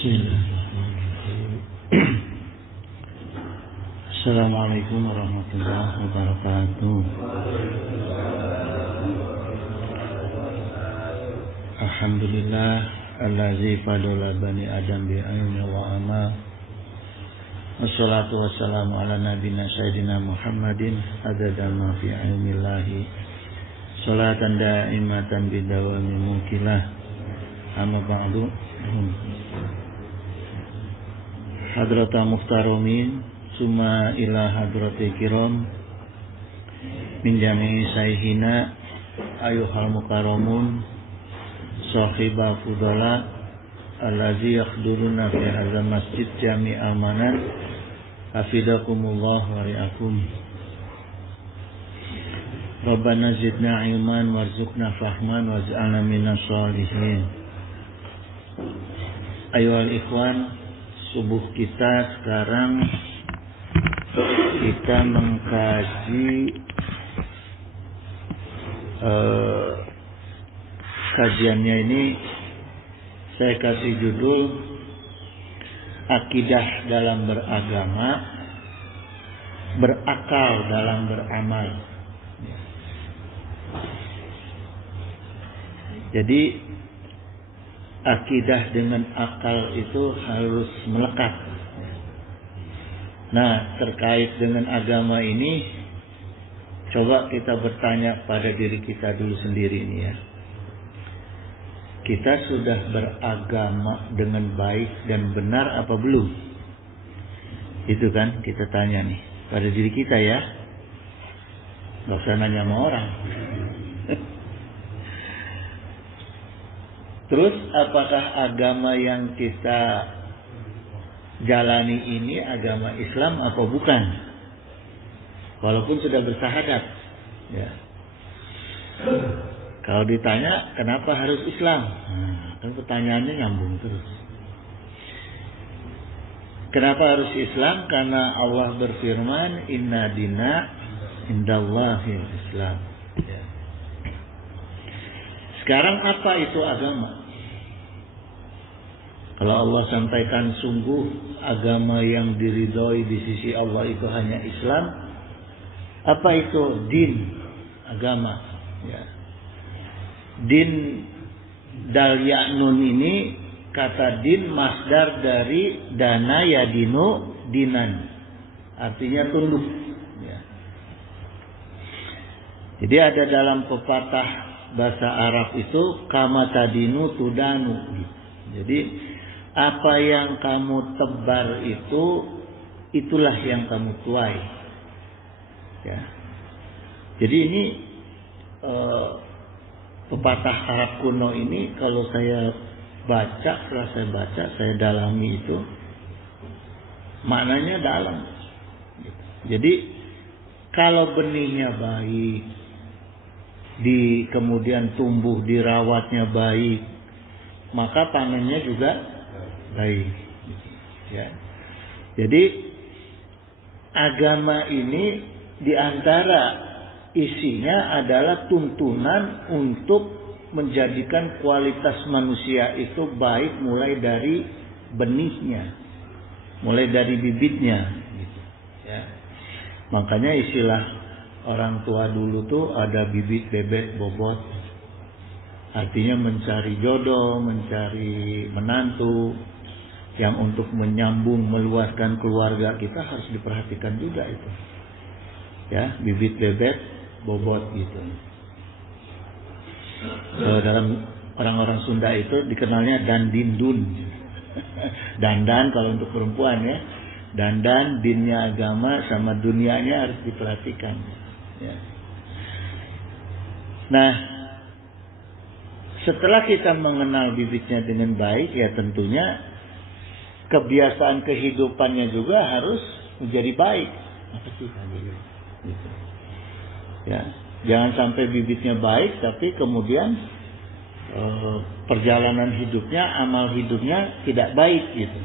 Bismillahirrahmanirrahim. Assalamualaikum warahmatullahi wabarakatuh. Alhamdulillah allazi fadala bani adam bi ilmi wa amal. Wassalatu wassalamu ala nabiyina sayyidina Muhammadin adada ma fi ilmillahi. Salatan da'imatan bidawami mukilah. Amma ba'du. Hadrata muhtaromin summa ila hadrati kiram min jami'i sayhina ayuhal mukarramun sahiba fudala allazi yakhduruna fi hadzal masjid jami' amanat hafizakumullah wa ri'akum. Rabbana zidna ilman warzuqna fahman waj'alna minas sholihin. Ayuhal ikhwan, subuh kita sekarang kita mengkaji kajiannya ini saya kasih judul akidah dalam beragama, berakal dalam beramal. Jadi akidah dengan akal itu harus melekat. Nah, terkait dengan agama ini, coba kita bertanya pada diri kita dulu sendiri ini ya. Kita sudah beragama dengan baik dan benar apa belum? Itu kan kita tanya nih pada diri kita ya. Gak usah nanya sama orang. Terus apakah agama yang kita jalani ini agama Islam atau bukan? Walaupun sudah bersahadat ya. Kalau ditanya kenapa harus Islam? Kan pertanyaannya nyambung terus. Kenapa harus Islam? Karena Allah berfirman inna dina indallahil Islam ya. Sekarang apa itu agama? Kalau Allah sampaikan sungguh agama yang diridhoi di sisi Allah itu hanya Islam, apa itu din, agama? Ya. Din dal ya nun ini kata din masdar dari dana yadinu dinan, artinya tunduk. Ya. Jadi ada dalam pepatah bahasa Arab itu kama tadinu tudanu. Jadi apa yang kamu tebar itu, itulah yang kamu tuai. Ya. Jadi ini pepatah Arab kuno ini kalau saya baca, saya dalami itu maknanya dalam. Jadi kalau benihnya baik, kemudian tumbuh dirawatnya baik, maka panennya juga baik. Ya. Jadi agama ini diantara isinya adalah tuntunan untuk menjadikan kualitas manusia itu baik mulai dari benihnya, mulai dari bibitnya. Gitu. Ya. Makanya istilah orang tua dulu tuh ada bibit, bebek, bobot. Artinya mencari jodoh, mencari menantu yang untuk menyambung, meluaskan keluarga kita harus diperhatikan juga itu. Ya, bibit bebek, bobot gitu. Dalam orang-orang Sunda itu dikenalnya dandindun. Dandan kalau untuk perempuan ya. Dandan, dinnya agama sama dunianya harus diperhatikan. Ya. Nah, setelah kita mengenal bibitnya dengan baik, ya tentunya kebiasaan kehidupannya juga harus menjadi baik. Apa sih? Gitu. Ya, jangan sampai bibitnya baik, tapi kemudian perjalanan hidupnya, amal hidupnya tidak baik gitu.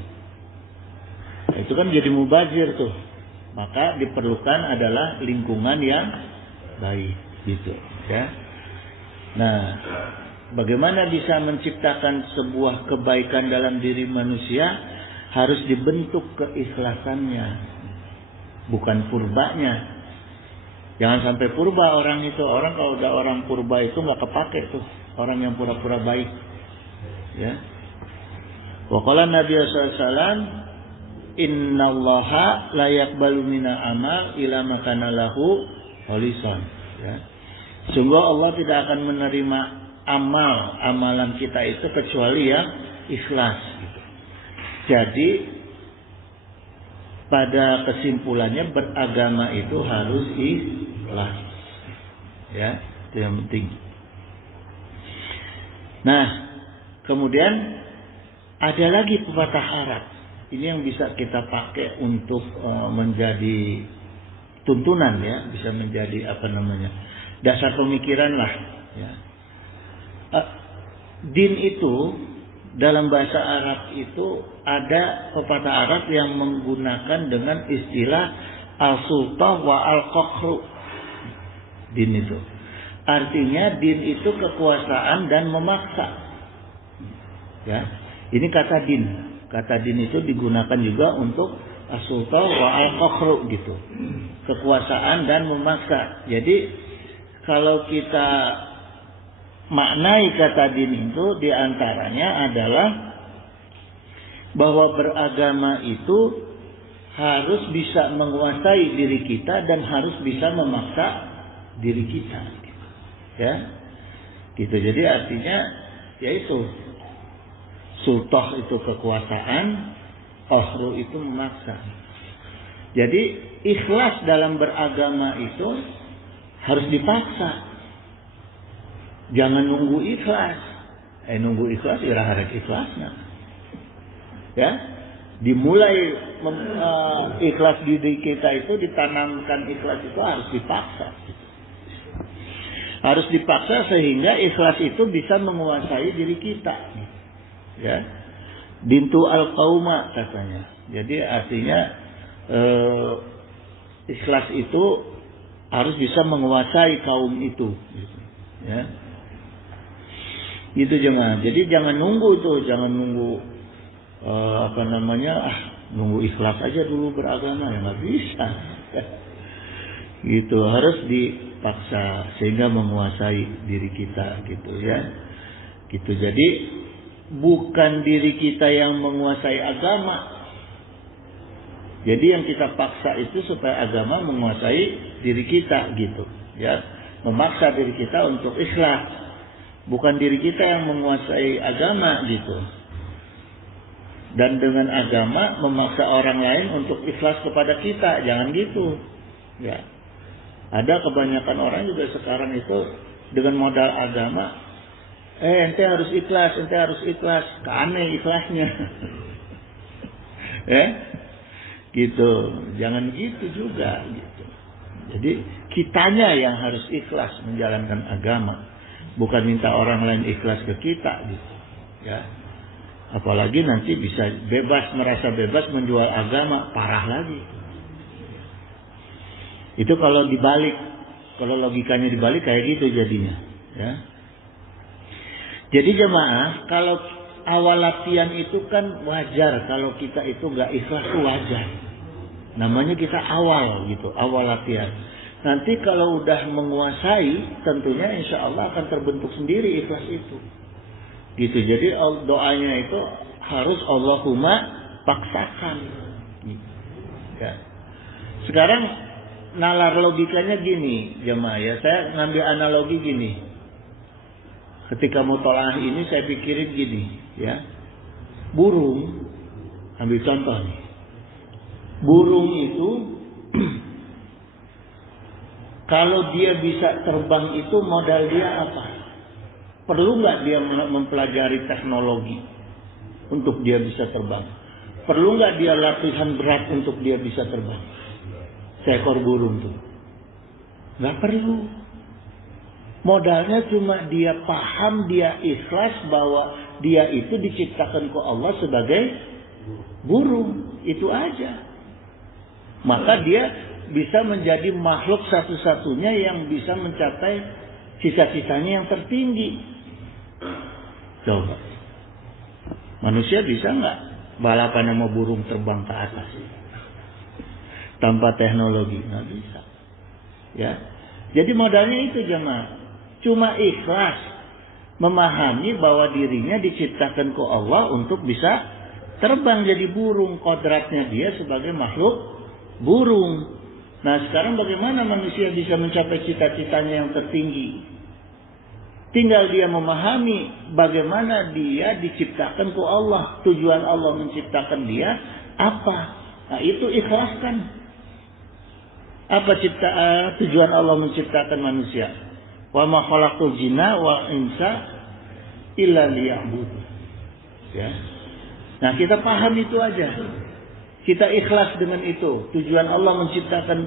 Nah, itu kan jadi mubazir tuh. Maka diperlukan adalah lingkungan yang baik gitu. Ya. Nah, Bagaimana bisa menciptakan sebuah kebaikan dalam diri manusia? Harus dibentuk keikhlasannya, bukan purbanya. Jangan sampai purba orang itu. Orang kalau udah orang purba itu nggak kepake tuh. Orang yang pura-pura baik. Ya. Wa qala Nabi sallallahu alaihi wasallam, innallaha la yaqbalu minal amal ila ma kana lahu khalisan. Ya. Sungguh Allah tidak akan menerima amalan kita itu kecuali yang ikhlas. Gitu. Jadi pada kesimpulannya beragama itu harus ikhlas. Ya, itu yang penting. Nah, kemudian ada lagi pepatah Arab. Ini yang bisa kita pakai untuk menjadi tuntunan, ya, bisa menjadi dasar pemikiran lah. Ya. Din itu dalam bahasa Arab itu ada pepatah Arab yang menggunakan dengan istilah al-sultan wa al-qakhru. Din itu artinya din itu kekuasaan dan memaksa. Ya, ini kata din. Kata din itu digunakan juga untuk as-sultan wa al-qakhru gitu. Kekuasaan dan memaksa. Jadi kalau kita maknai kata din itu diantaranya adalah bahwa beragama itu harus bisa menguasai diri kita dan harus bisa memaksa diri kita. Ya, gitu. Jadi artinya yaitu sultah itu kekuasaan, qahru itu memaksa. Jadi ikhlas dalam beragama itu harus dipaksa. Jangan nunggu ikhlas. Nunggu ikhlas iraharek ikhlasnya. Ya, dimulai ikhlas diri kita itu ditanamkan ikhlas itu harus dipaksa. Harus dipaksa sehingga ikhlas itu bisa menguasai diri kita. Ya, dintu al-qauma katanya. Jadi artinya ikhlas itu harus bisa menguasai kaum itu. Ya. Itu jangan. Jadi jangan nunggu itu, jangan nunggu nunggu ikhlas aja dulu beragama, ya nggak bisa. Gitu, harus dipaksa sehingga menguasai diri kita gitu ya. Gitu. Jadi bukan diri kita yang menguasai agama. Jadi yang kita paksa itu supaya agama menguasai diri kita gitu ya. Memaksa diri kita untuk ikhlas. Bukan diri kita yang menguasai agama gitu. Dan dengan agama memaksa orang lain untuk ikhlas kepada kita. Jangan gitu. Ya. Ada kebanyakan orang juga sekarang itu dengan modal agama. Ente harus ikhlas, ente harus ikhlas. Aneh ikhlasnya. Gitu. Jangan gitu juga gitu. Jadi kitanya yang harus ikhlas menjalankan agama. Bukan minta orang lain ikhlas ke kita gitu. Ya. Apalagi nanti bisa merasa bebas menjual agama, parah lagi. Itu kalau dibalik, kalau logikanya dibalik kayak gitu jadinya. Ya. Jadi jemaah, kalau awal latihan itu kan wajar kalau kita itu nggak ikhlas itu wajar. Namanya kita awal gitu, awal latihan. Nanti kalau udah menguasai, tentunya insya Allah akan terbentuk sendiri ikhlas itu. Gitu. Jadi doanya itu harus Allahumma paksakan. Ya. Sekarang nalar logikanya gini, jemaah ya. Saya ngambil analogi gini. Ketika mutolaah ini saya pikirin gini, ya. Burung, ambil contoh nih. Burung itu kalau dia bisa terbang itu modal dia apa? Perlu nggak dia mempelajari teknologi untuk dia bisa terbang? Perlu nggak dia latihan berat untuk dia bisa terbang? Seekor burung tuh. Nggak perlu. Modalnya cuma dia paham, dia ikhlas bahwa dia itu diciptakan ke Allah sebagai burung. Itu aja. Maka dia bisa menjadi makhluk satu-satunya yang bisa mencapai cita-citanya yang tertinggi. Coba. Manusia bisa nggak balapan sama burung terbang ke atas tanpa teknologi? Nggak bisa. Ya. Jadi modalnya itu jemaah. Cuma ikhlas memahami bahwa dirinya diciptakan ke Allah untuk bisa terbang jadi burung. Kodratnya dia sebagai makhluk burung. Nah sekarang bagaimana manusia bisa mencapai cita-citanya yang tertinggi? Tinggal dia memahami bagaimana dia diciptakan ke Allah. Tujuan Allah menciptakan dia apa? Nah itu ikhlaskan. Apa tujuan Allah menciptakan manusia? Wa ma khalaqtul jinna wal insa illa liya'budun. Ya. Nah kita paham itu aja. Kita ikhlas dengan itu. Tujuan Allah menciptakan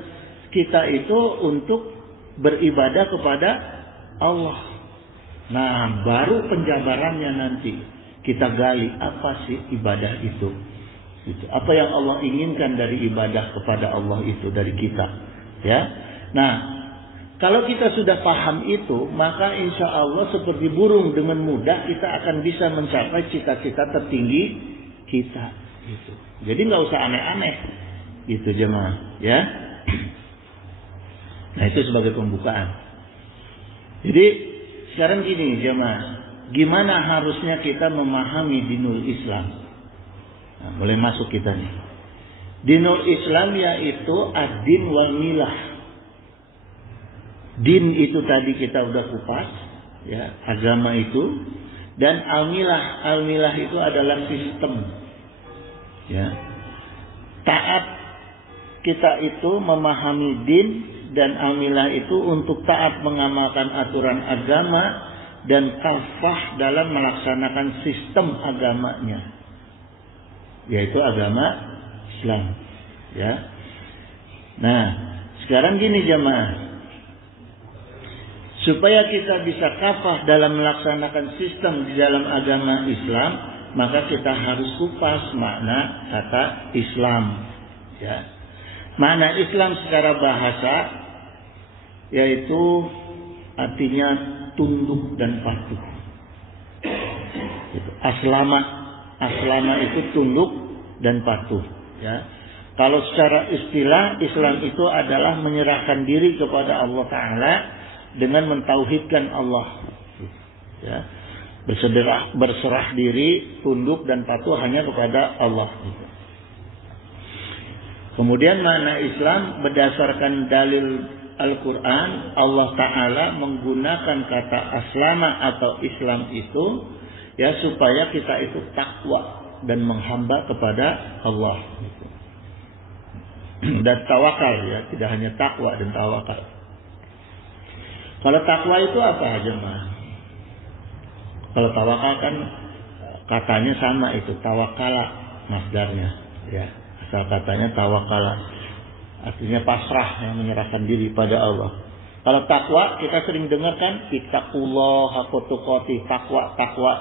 kita itu untuk beribadah kepada Allah. Nah, baru penjabarannya nanti kita gali apa sih ibadah itu. Apa yang Allah inginkan dari ibadah kepada Allah itu dari kita. Ya. Nah, kalau kita sudah paham itu, maka insya Allah seperti burung dengan mudah kita akan bisa mencapai cita-cita tertinggi kita. Gitu. Jadi nggak usah aneh-aneh, gitu jemaah. Ya. Nah itu sebagai pembukaan. Jadi sekarang gini jemaah, gimana harusnya kita memahami dinul Islam? Nah, mulai masuk kita nih. Dinul Islam yaitu ad-din wal milah. Din itu tadi kita udah kupas, ya, agama itu, dan al-milah. Al-milah itu adalah sistem. Ya. Taat kita itu memahami din dan al-milah itu untuk taat mengamalkan aturan agama dan kafah dalam melaksanakan sistem agamanya, yaitu agama Islam. Ya. Nah, sekarang gini jemaah, supaya kita bisa kafah dalam melaksanakan sistem di dalam agama Islam, maka kita harus kupas makna kata Islam. Ya. Makna Islam secara bahasa yaitu artinya tunduk dan patuh. Aslama itu tunduk dan patuh. Ya. Kalau secara istilah Islam itu adalah menyerahkan diri kepada Allah Ta'ala dengan mentauhidkan Allah. Ya. Berserah diri, tunduk dan patuh hanya kepada Allah. Kemudian makna Islam berdasarkan dalil Al-Quran, Allah Ta'ala menggunakan kata aslama atau Islam itu ya supaya kita itu takwa dan menghamba kepada Allah. Dan tawakal ya, tidak hanya takwa dan tawakal. Kalau takwa itu apa aja mah? Kalau tawakal kan katanya sama itu, tawakala masdarnya, ya. Asal katanya tawakala, artinya pasrah, yang menyerahkan diri pada Allah. Kalau takwa kita sering dengar kan, ittaqullah haqqa tuqatih, takwa.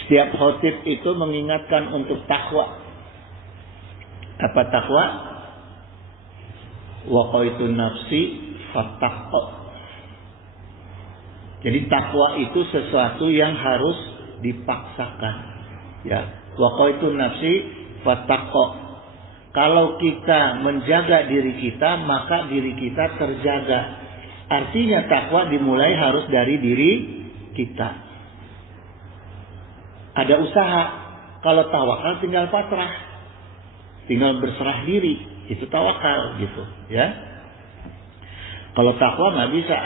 Setiap khotib itu mengingatkan untuk takwa. Apa takwa? Waqaitu nafsi fattaqwa. Jadi takwa itu sesuatu yang harus dipaksakan. Ya, waqaitu nafsi fattaqwa. Kalau kita menjaga diri kita, maka diri kita terjaga. Artinya takwa dimulai harus dari diri kita. Ada usaha. Kalau tawakal tinggal pasrah, tinggal berserah diri, itu tawakal gitu, ya. Kalau takwa nggak bisa,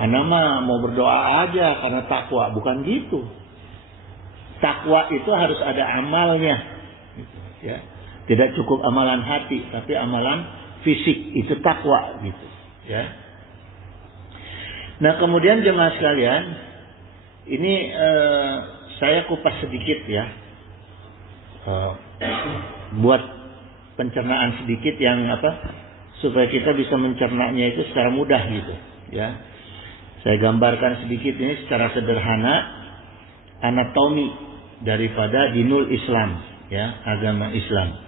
anak mah mau berdoa aja karena takwa, bukan gitu. Takwa itu harus ada amalnya, gitu, ya. Tidak cukup amalan hati, tapi amalan fisik, itu takwa, gitu, ya. Nah kemudian jemaah sekalian, ini saya kupas sedikit ya, buat pencernaan sedikit yang supaya kita bisa mencernanya itu secara mudah gitu, ya. Saya gambarkan sedikit ini secara sederhana anatomi daripada dinul Islam, ya, agama Islam.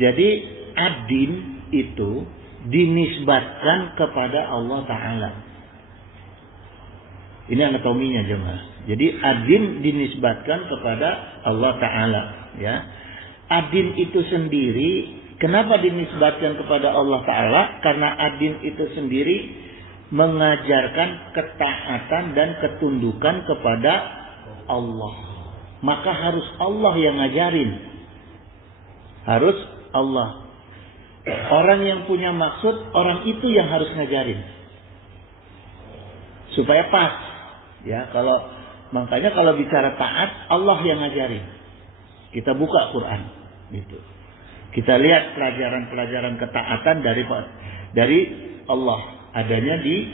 Jadi ad-din itu dinisbatkan kepada Allah Ta'ala. Ini anatominya jemaah. Jadi adin dinisbatkan kepada Allah Ta'ala. Ya. Adin itu sendiri, kenapa dinisbatkan kepada Allah Ta'ala? Karena adin itu sendiri mengajarkan ketaatan dan ketundukan kepada Allah. Maka harus Allah yang ngajarin. Harus Allah. Orang yang punya maksud, orang itu yang harus ngajarin. Supaya pas. Ya, makanya kalau bicara taat, Allah yang ngajarin. Kita buka Quran, gitu. Kita lihat pelajaran-pelajaran ketaatan dari Allah, adanya di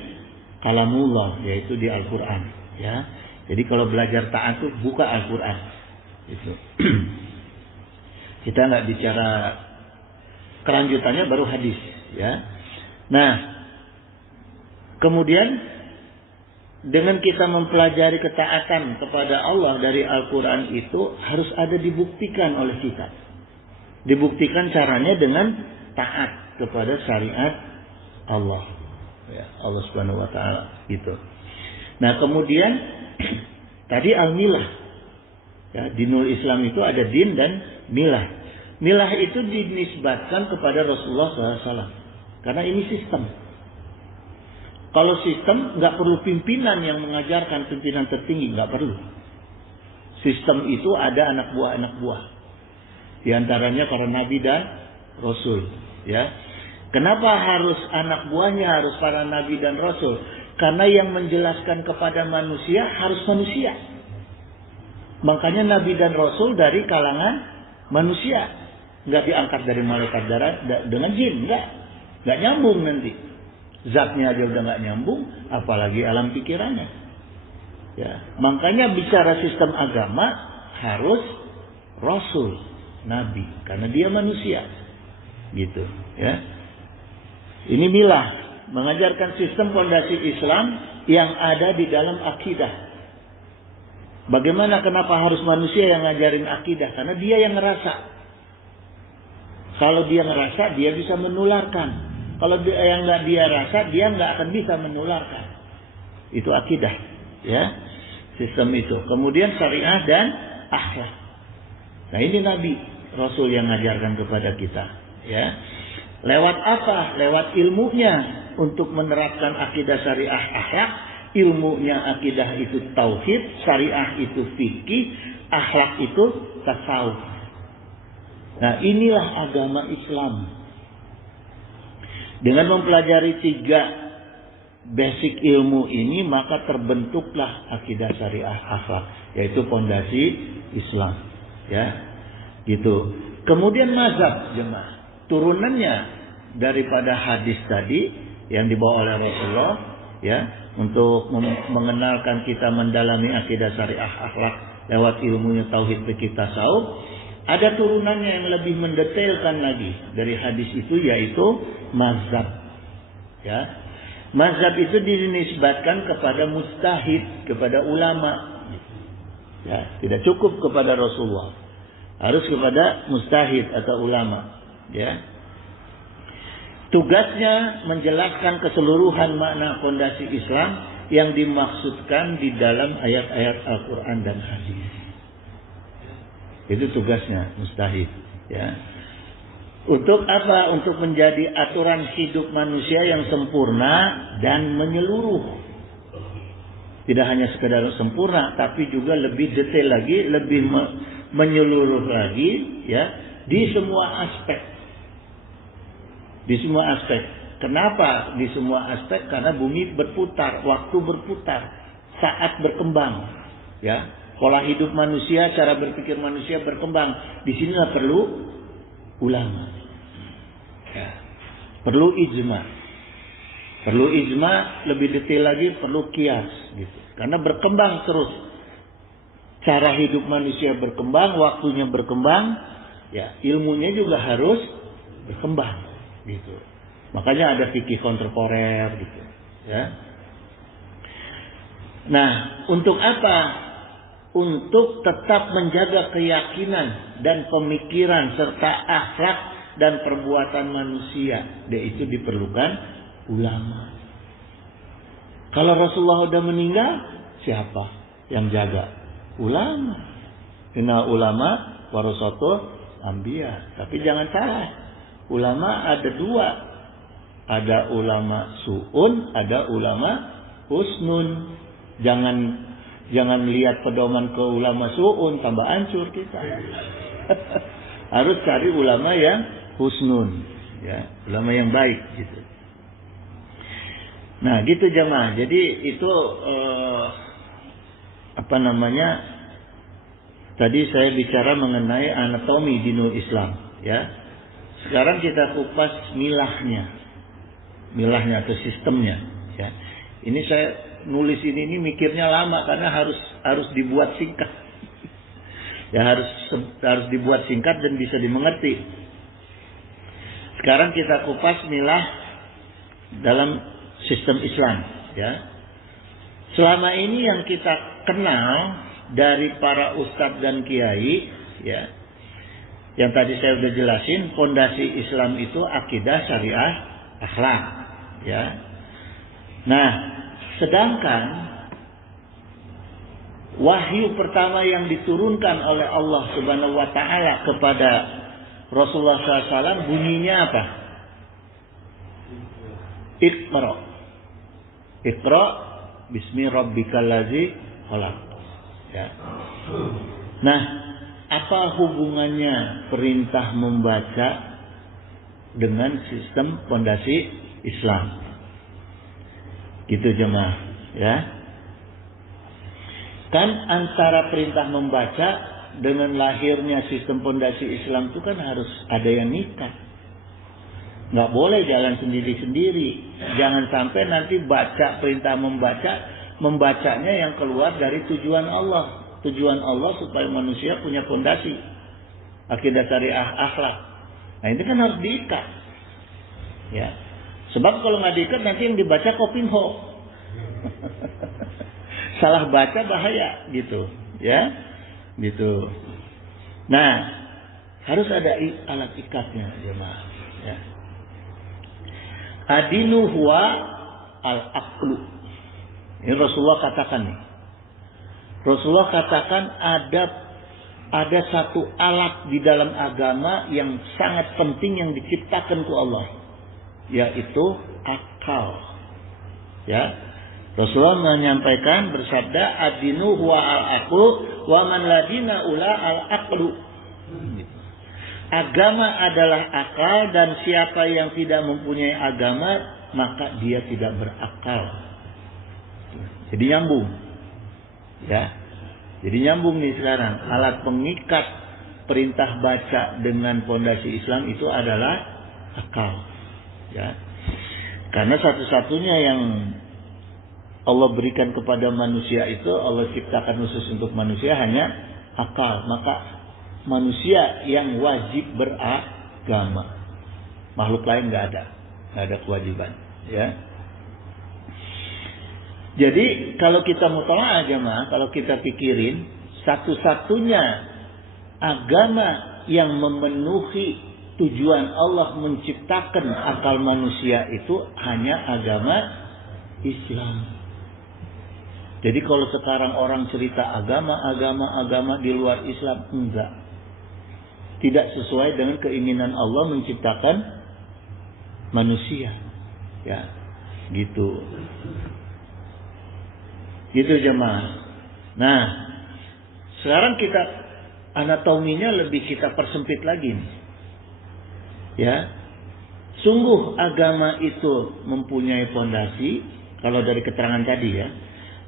kalamullah, yaitu di Al-Quran. Ya, jadi kalau belajar taat itu buka Al-Quran. Gitu. Kita nggak bicara kelanjutannya baru hadis. Ya, nah, kemudian dengan kita mempelajari ketaatan kepada Allah dari Al-Quran itu harus ada dibuktikan oleh kita. Dibuktikan caranya dengan taat kepada syariat Allah. Ya, Allah Subhanahu wa Ta'ala gitu. Nah, kemudian tadi al-milah. Ya, dinul Islam itu ada din dan milah. Milah itu dinisbatkan kepada Rasulullah SAW. Karena ini sistem. Kalau sistem nggak perlu pimpinan yang mengajarkan, pimpinan tertinggi nggak perlu. Sistem itu ada anak buah. Di antaranya para nabi dan rasul. Ya, kenapa harus anak buahnya, harus para nabi dan rasul? Karena yang menjelaskan kepada manusia harus manusia. Makanya nabi dan rasul dari kalangan manusia, nggak diangkat dari malaikat dengan jin, nggak nyambung nanti. Zatnya aja udah nggak nyambung, apalagi alam pikirannya. Ya, makanya bicara sistem agama harus rasul, nabi, karena dia manusia, gitu. Ya, ini milah, mengajarkan sistem fondasi Islam yang ada di dalam akidah. Bagaimana kenapa harus manusia yang ngajarin akidah? Karena dia yang ngerasa. Kalau dia ngerasa, dia bisa menularkan. Kalau yang nggak dia rasa, dia nggak akan bisa menularkan. Itu akidah, ya, sistem itu. Kemudian syariah dan akhlak. Nah, ini Nabi, Rasul yang mengajarkan kepada kita, ya. Lewat apa? Lewat ilmunya untuk menerapkan akidah syariah akhlak. Ilmunya akidah itu tauhid, syariah itu fikih, akhlak itu tasawuf. Nah, inilah agama Islam. Dengan mempelajari 3 basic ilmu ini, maka terbentuklah akidah syariah akhlak, yaitu fondasi Islam. Ya, gitu. Kemudian mazhab jemaah, turunannya daripada hadis tadi yang dibawa oleh Rasulullah, ya, untuk mengenalkan kita mendalami akidah syariah akhlak lewat ilmunya tauhid fikih tasawuf. Ada turunannya yang lebih mendetailkan lagi dari hadis itu, yaitu mazhab. Ya, mazhab itu dinisbatkan kepada mujtahid, kepada ulama. Ya, tidak cukup kepada Rasulullah, harus kepada mujtahid atau ulama. Ya, tugasnya menjelaskan keseluruhan makna fondasi Islam yang dimaksudkan di dalam ayat-ayat Al-Quran dan hadis. Itu tugasnya mujtahid, ya. Untuk apa? Untuk menjadi aturan hidup manusia yang sempurna dan menyeluruh. Tidak hanya sekedar sempurna, tapi juga lebih detail lagi, lebih menyeluruh lagi, ya, di semua aspek. Di semua aspek. Kenapa di semua aspek? Karena bumi berputar, waktu berputar, saat berkembang, ya. Pola hidup manusia, cara berpikir manusia berkembang. Di sinilah perlu ulama. Ya. Perlu ijma. Perlu ijma, lebih detail lagi perlu kias, gitu. Karena berkembang terus. Cara hidup manusia berkembang, waktunya berkembang, ya, ilmunya juga harus berkembang, gitu. Makanya ada fikih kontemporer, gitu, ya. Nah, untuk apa? Untuk tetap menjaga keyakinan dan pemikiran serta akhlak dan perbuatan manusia, yaitu diperlukan ulama. Kalau Rasulullah udah meninggal, siapa yang jaga? Ulama. Inna ulama warasatul anbiya. Tapi jangan salah, ulama ada dua. Ada ulama su'un, ada ulama husnun. Jangan lihat pedoman ke ulama su'un, tambah hancur kita. Harus cari ulama yang husnun, ya, ulama yang baik gitu. Nah, gitu jemaah. Jadi itu tadi saya bicara mengenai anatomi dinul Islam, ya. Sekarang kita kupas milahnya atau sistemnya, ya. Ini saya nulis ini mikirnya lama karena harus dibuat singkat. Ya, harus dibuat singkat dan bisa dimengerti. Sekarang kita kupas milah dalam sistem Islam, ya. Selama ini yang kita kenal dari para ustadz dan kiai, ya, yang tadi saya sudah jelasin, fondasi Islam itu akidah, syariah, akhlak, ya. Nah, sedangkan wahyu pertama yang diturunkan oleh Allah Subhanahu wa taala kepada Rasulullah SAW bunyinya apa? Iqra bismi rabbikal ladzi khalaq. Ya. Nah, apa hubungannya perintah membaca dengan sistem fondasi Islam? Gitu jemaah, ya. Kan antara perintah membaca dengan lahirnya sistem fondasi Islam itu kan harus ada yang nikah. Nggak boleh jalan sendiri-sendiri. Jangan sampai nanti baca perintah membacanya yang keluar dari tujuan Allah. Tujuan Allah supaya manusia punya fondasi akidah, syariah, akhlak. Nah, ini kan harus diikat. Ya. Sebab kalau nggak diikat nanti yang dibaca kopinho. Salah baca bahaya gitu, ya. Gitu. Nah, harus ada alat ikatnya, jemaah, ya. Adinu huwa al-aqlu. Ini Rasulullah katakan nih. Rasulullah katakan ada satu alat di dalam agama yang sangat penting yang diciptakan oleh Allah, yaitu akal. Ya. Rasulullah menyampaikan bersabda, ad-dinu huwa al-aqlu wa man ladina ula al-aqlu. Agama adalah akal dan siapa yang tidak mempunyai agama maka dia tidak berakal. Jadi nyambung. Ya. Jadi nyambung nih sekarang. Alat pengikat perintah baca dengan fondasi Islam itu adalah akal. Ya. Karena satu-satunya yang Allah berikan kepada manusia itu, Allah ciptakan khusus untuk manusia hanya akal. Maka manusia yang wajib beragama. Makhluk lain nggak ada kewajiban. Ya. Jadi kalau kita mutola'ah jemaah, kalau kita pikirin, satu-satunya agama yang memenuhi tujuan Allah menciptakan akal manusia itu hanya agama Islam. Jadi kalau sekarang orang cerita agama di luar Islam, enggak. Tidak sesuai dengan keinginan Allah menciptakan manusia. Ya, gitu. Gitu jemaah. Nah, sekarang kita anatominya lebih kita persempit lagi nih. Ya. Sungguh agama itu mempunyai fondasi, kalau dari keterangan tadi ya.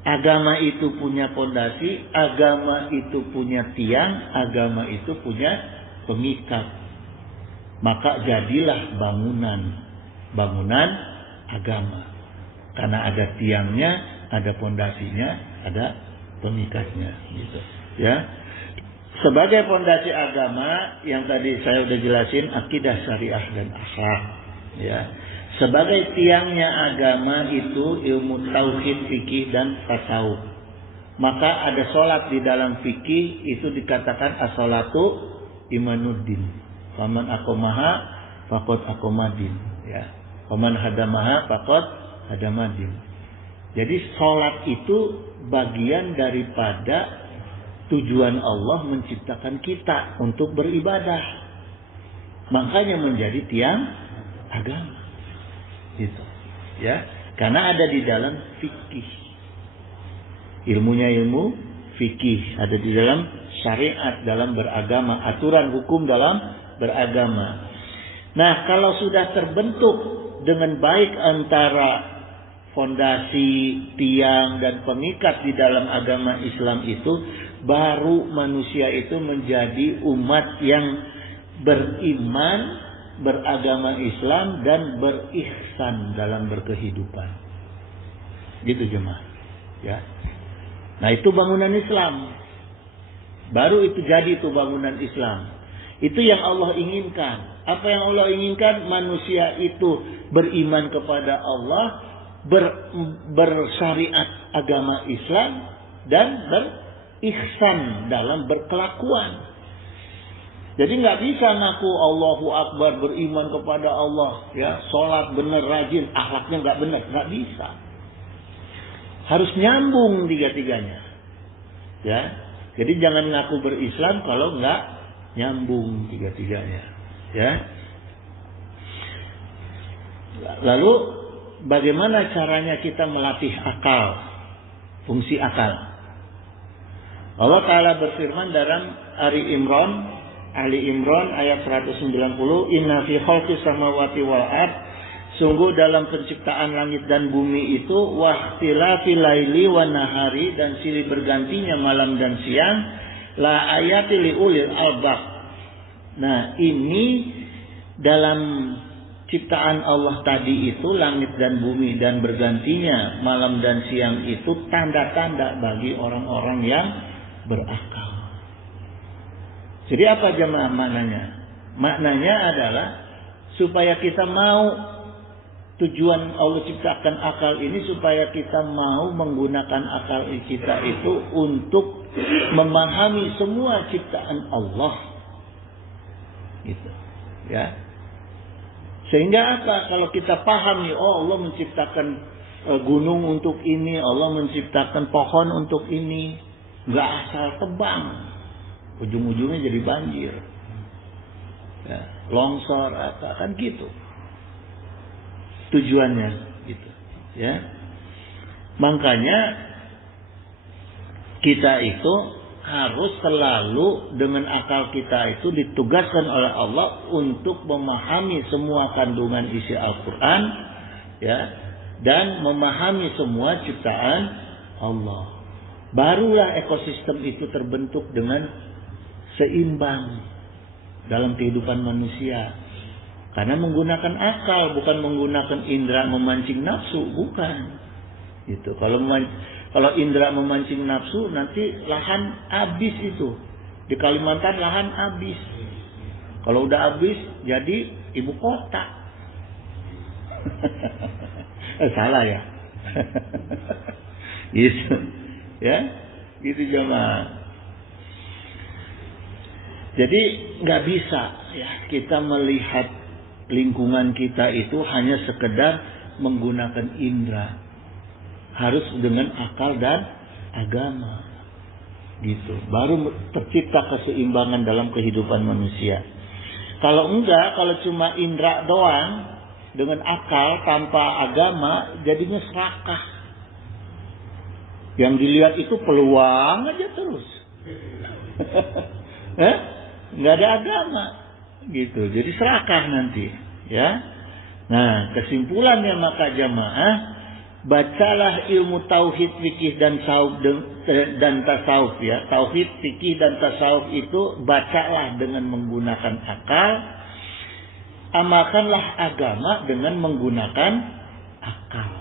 Agama itu punya fondasi, agama itu punya tiang, agama itu punya pengikat. Maka jadilah bangunan agama. Karena ada tiangnya, ada fondasinya, ada pengikatnya, gitu. Ya. Sebagai fondasi agama yang tadi saya sudah jelasin, akidah, syariah dan akhlak. Ya. Sebagai tiangnya agama itu ilmu tauhid, fikih dan tasawuf. Maka ada sholat di dalam fikih itu dikatakan as-sholatu imanuddin. Faman aqamaha faqad aqamadin, ya. Waman hadamaha faqad hadamadin. Jadi sholat itu bagian daripada tujuan Allah menciptakan kita untuk beribadah. Makanya menjadi tiang agama. Gitu. Ya, karena ada di dalam fikih. Ilmunya ilmu fikih, ada di dalam syariat, dalam beragama, aturan hukum dalam beragama. Nah, kalau sudah terbentuk dengan baik antara fondasi, tiang, dan pengikat di dalam agama Islam itu, baru manusia itu menjadi umat yang beriman, beragama Islam, dan berihsan dalam berkehidupan. Gitu jemaah. Ya. Nah, itu bangunan Islam. Baru itu jadi itu bangunan Islam. Itu yang Allah inginkan. Apa yang Allah inginkan? Manusia itu beriman kepada Allah, bersyariat agama Islam, dan berihsan dalam berkelakuan. Jadi nggak bisa ngaku Allahu Akbar, beriman kepada Allah, ya, sholat bener, rajin, akhlaknya nggak bener, nggak bisa. Harus nyambung tiga-tiganya, ya. Jadi jangan ngaku berislam kalau nggak nyambung tiga-tiganya, ya. Lalu bagaimana caranya kita melatih akal, fungsi akal? Allah Ta'ala berfirman dalam Ali Imran ayat 190, Inna fi khalqis samawati wal ard, sungguh dalam penciptaan langit dan bumi itu, wahtilafil laili wan nahari, dan silih bergantinya malam dan siang, la ayati liulil albab. Nah, ini dalam ciptaan Allah tadi itu, langit dan bumi dan bergantinya malam dan siang itu tanda-tanda bagi orang-orang yang berakal. Jadi apa jemaah maknanya? Maknanya adalah supaya kita mau, tujuan Allah ciptakan akal ini supaya kita mau menggunakan akal kita itu untuk memahami semua ciptaan Allah. Gitu. Ya. Sehingga apa? Kalau kita paham nih, oh Allah menciptakan gunung untuk ini, Allah menciptakan pohon untuk ini, nggak asal tebang. Ujung-ujungnya jadi banjir, ya, longsor, apa kan gitu tujuannya, gitu, ya. Makanya kita itu harus selalu dengan akal kita itu ditugaskan oleh Allah untuk memahami semua kandungan isi Al-Quran, ya, dan memahami semua ciptaan Allah. Barulah ekosistem itu terbentuk dengan seimbang dalam kehidupan manusia. Karena menggunakan akal, bukan menggunakan indera memancing nafsu, bukan. Gitu. Kalau indera memancing nafsu, nanti lahan habis itu. Di Kalimantan lahan habis. Kalau udah habis, jadi ibu kota. Salah ya. Gitu. Ya, gitu jemaah. Jadi nggak bisa ya kita melihat lingkungan kita itu hanya sekedar menggunakan indera. Harus dengan akal dan agama. Gitu. Baru tercipta keseimbangan dalam kehidupan manusia. Kalau enggak, kalau cuma indera doang dengan akal tanpa agama, jadinya serakah. Yang dilihat itu peluang aja terus. Nggak ada agama, gitu. Jadi serakah nanti, ya. Nah, kesimpulannya maka jamaah, bacalah ilmu tauhid, fikih dan tasawuf, ya. Tauhid, fikih dan tasawuf itu bacalah dengan menggunakan akal. Amalkanlah agama dengan menggunakan akal.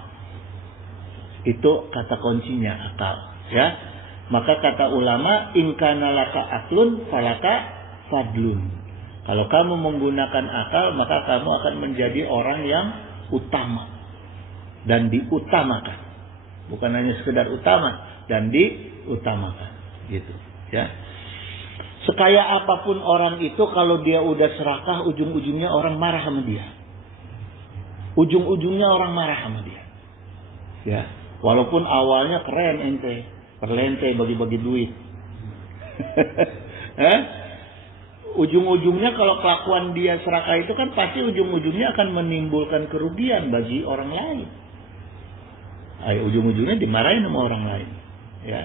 Itu kata kuncinya, akal, ya. Maka kata ulama, in kana laka aklun falaka fadlun. Kalau kamu menggunakan akal, maka kamu akan menjadi orang yang utama dan diutamakan. Bukan hanya sekedar utama, dan diutamakan, gitu, ya. Sekaya apapun orang itu, kalau dia udah serakah, ujung-ujungnya orang marah sama dia. Ujung-ujungnya orang marah sama dia. Ya, walaupun awalnya keren ente, perlente bagi-bagi duit. Ujung-ujungnya kalau kelakuan dia serakah itu kan pasti ujung-ujungnya akan menimbulkan kerugian bagi orang lain. Ujung-ujungnya dimarahin sama orang lain. Ya.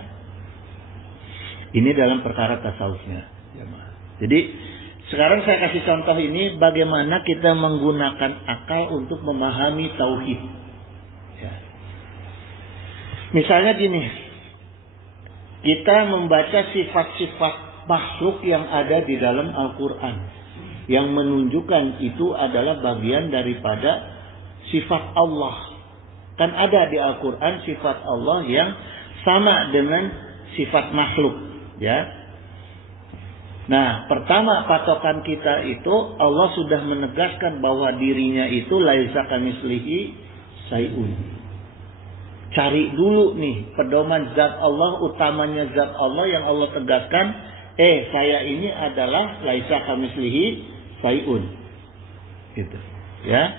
Ini dalam perkara tasawufnya. Jadi sekarang saya kasih contoh ini bagaimana kita menggunakan akal untuk memahami tauhid. Ya. Misalnya gini, kita membaca sifat-sifat makhluk yang ada di dalam Al-Quran, yang menunjukkan itu adalah bagian daripada sifat Allah. Kan ada di Al-Quran sifat Allah yang sama dengan sifat makhluk. Ya. Nah, pertama patokan kita itu Allah sudah menegaskan bahwa dirinya itu laisa kamitslihi syai'un. Cari dulu nih pedoman zat Allah, utamanya zat Allah yang Allah tegaskan, saya ini adalah laisa kamitslihi syai'un. Gitu. Ya.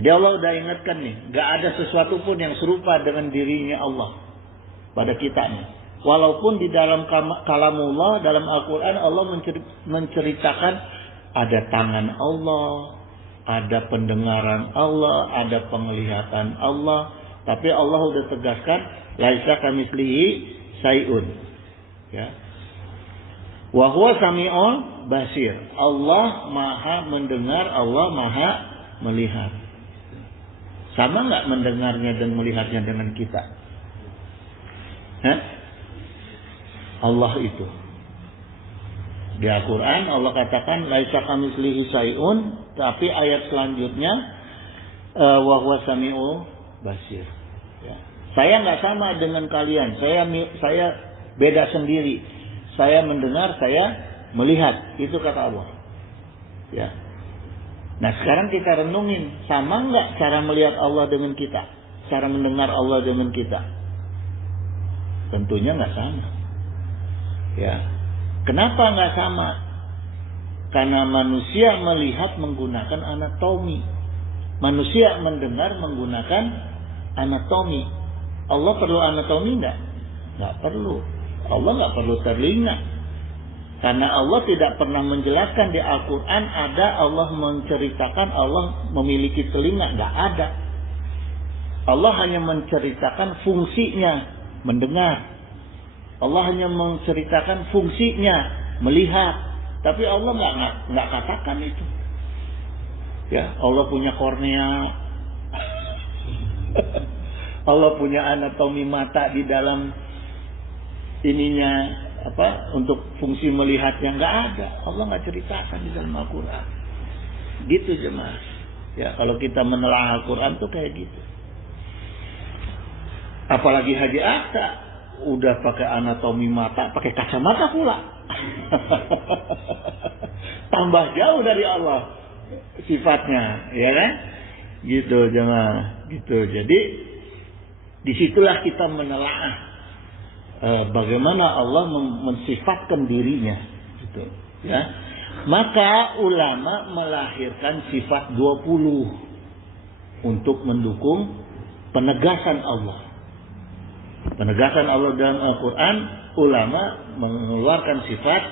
Jadi Allah udah ingatkan nih, enggak ada sesuatu pun yang serupa dengan dirinya Allah pada kita nih. Walaupun di dalam kalamullah, dalam Al-Quran Allah menceritakan ada tangan Allah, ada pendengaran Allah, ada penglihatan Allah. Tapi Allah sudah tegaskan, laisa kamitslihi syai'un. Ya. Wa huwa sami'ul basir. Allah maha mendengar, Allah maha melihat. Sama nggak mendengarnya dan melihatnya dengan kita? Allah itu. Di Al-Quran Allah katakan laisa kamitslihi syai'un, tapi ayat selanjutnya wa huwa sami'ul basir. Ya. Saya nggak sama dengan kalian. Saya beda sendiri. Saya mendengar, saya melihat. Itu kata Allah. Ya. Nah sekarang kita renungin, sama nggak cara melihat Allah dengan kita? Cara mendengar Allah dengan kita? Tentunya nggak sama. Ya, kenapa nggak sama? Karena manusia melihat menggunakan anatomi, manusia mendengar menggunakan anatomi. Allah perlu anatomi nggak? Nggak perlu. Allah nggak perlu telinga, karena Allah tidak pernah menjelaskan di Al-Quran ada Allah menceritakan Allah memiliki telinga, nggak ada. Allah hanya menceritakan fungsinya mendengar. Allah hanya menceritakan fungsinya melihat, tapi Allah nggak katakan itu. Ya, Allah punya kornea, Allah punya anatomi mata di dalam ininya untuk fungsi melihatnya, nggak ada. Allah nggak ceritakan di dalam Al-Quran. Gitu jemaah. Ya, kalau kita menelaah Al-Quran tuh kayak gitu. Apalagi Haji Aksa udah pakai anatomi mata, pakai kacamata pula. Tambah jauh dari Allah sifatnya, ya kan? Gitu jemaah, gitu. Jadi disitulah kita menelaah bagaimana Allah mensifatkan dirinya, gitu. Ya. Maka ulama melahirkan sifat 20 untuk mendukung penegasan Allah. Penegasan Allah dalam Al-Quran, ulama mengeluarkan sifat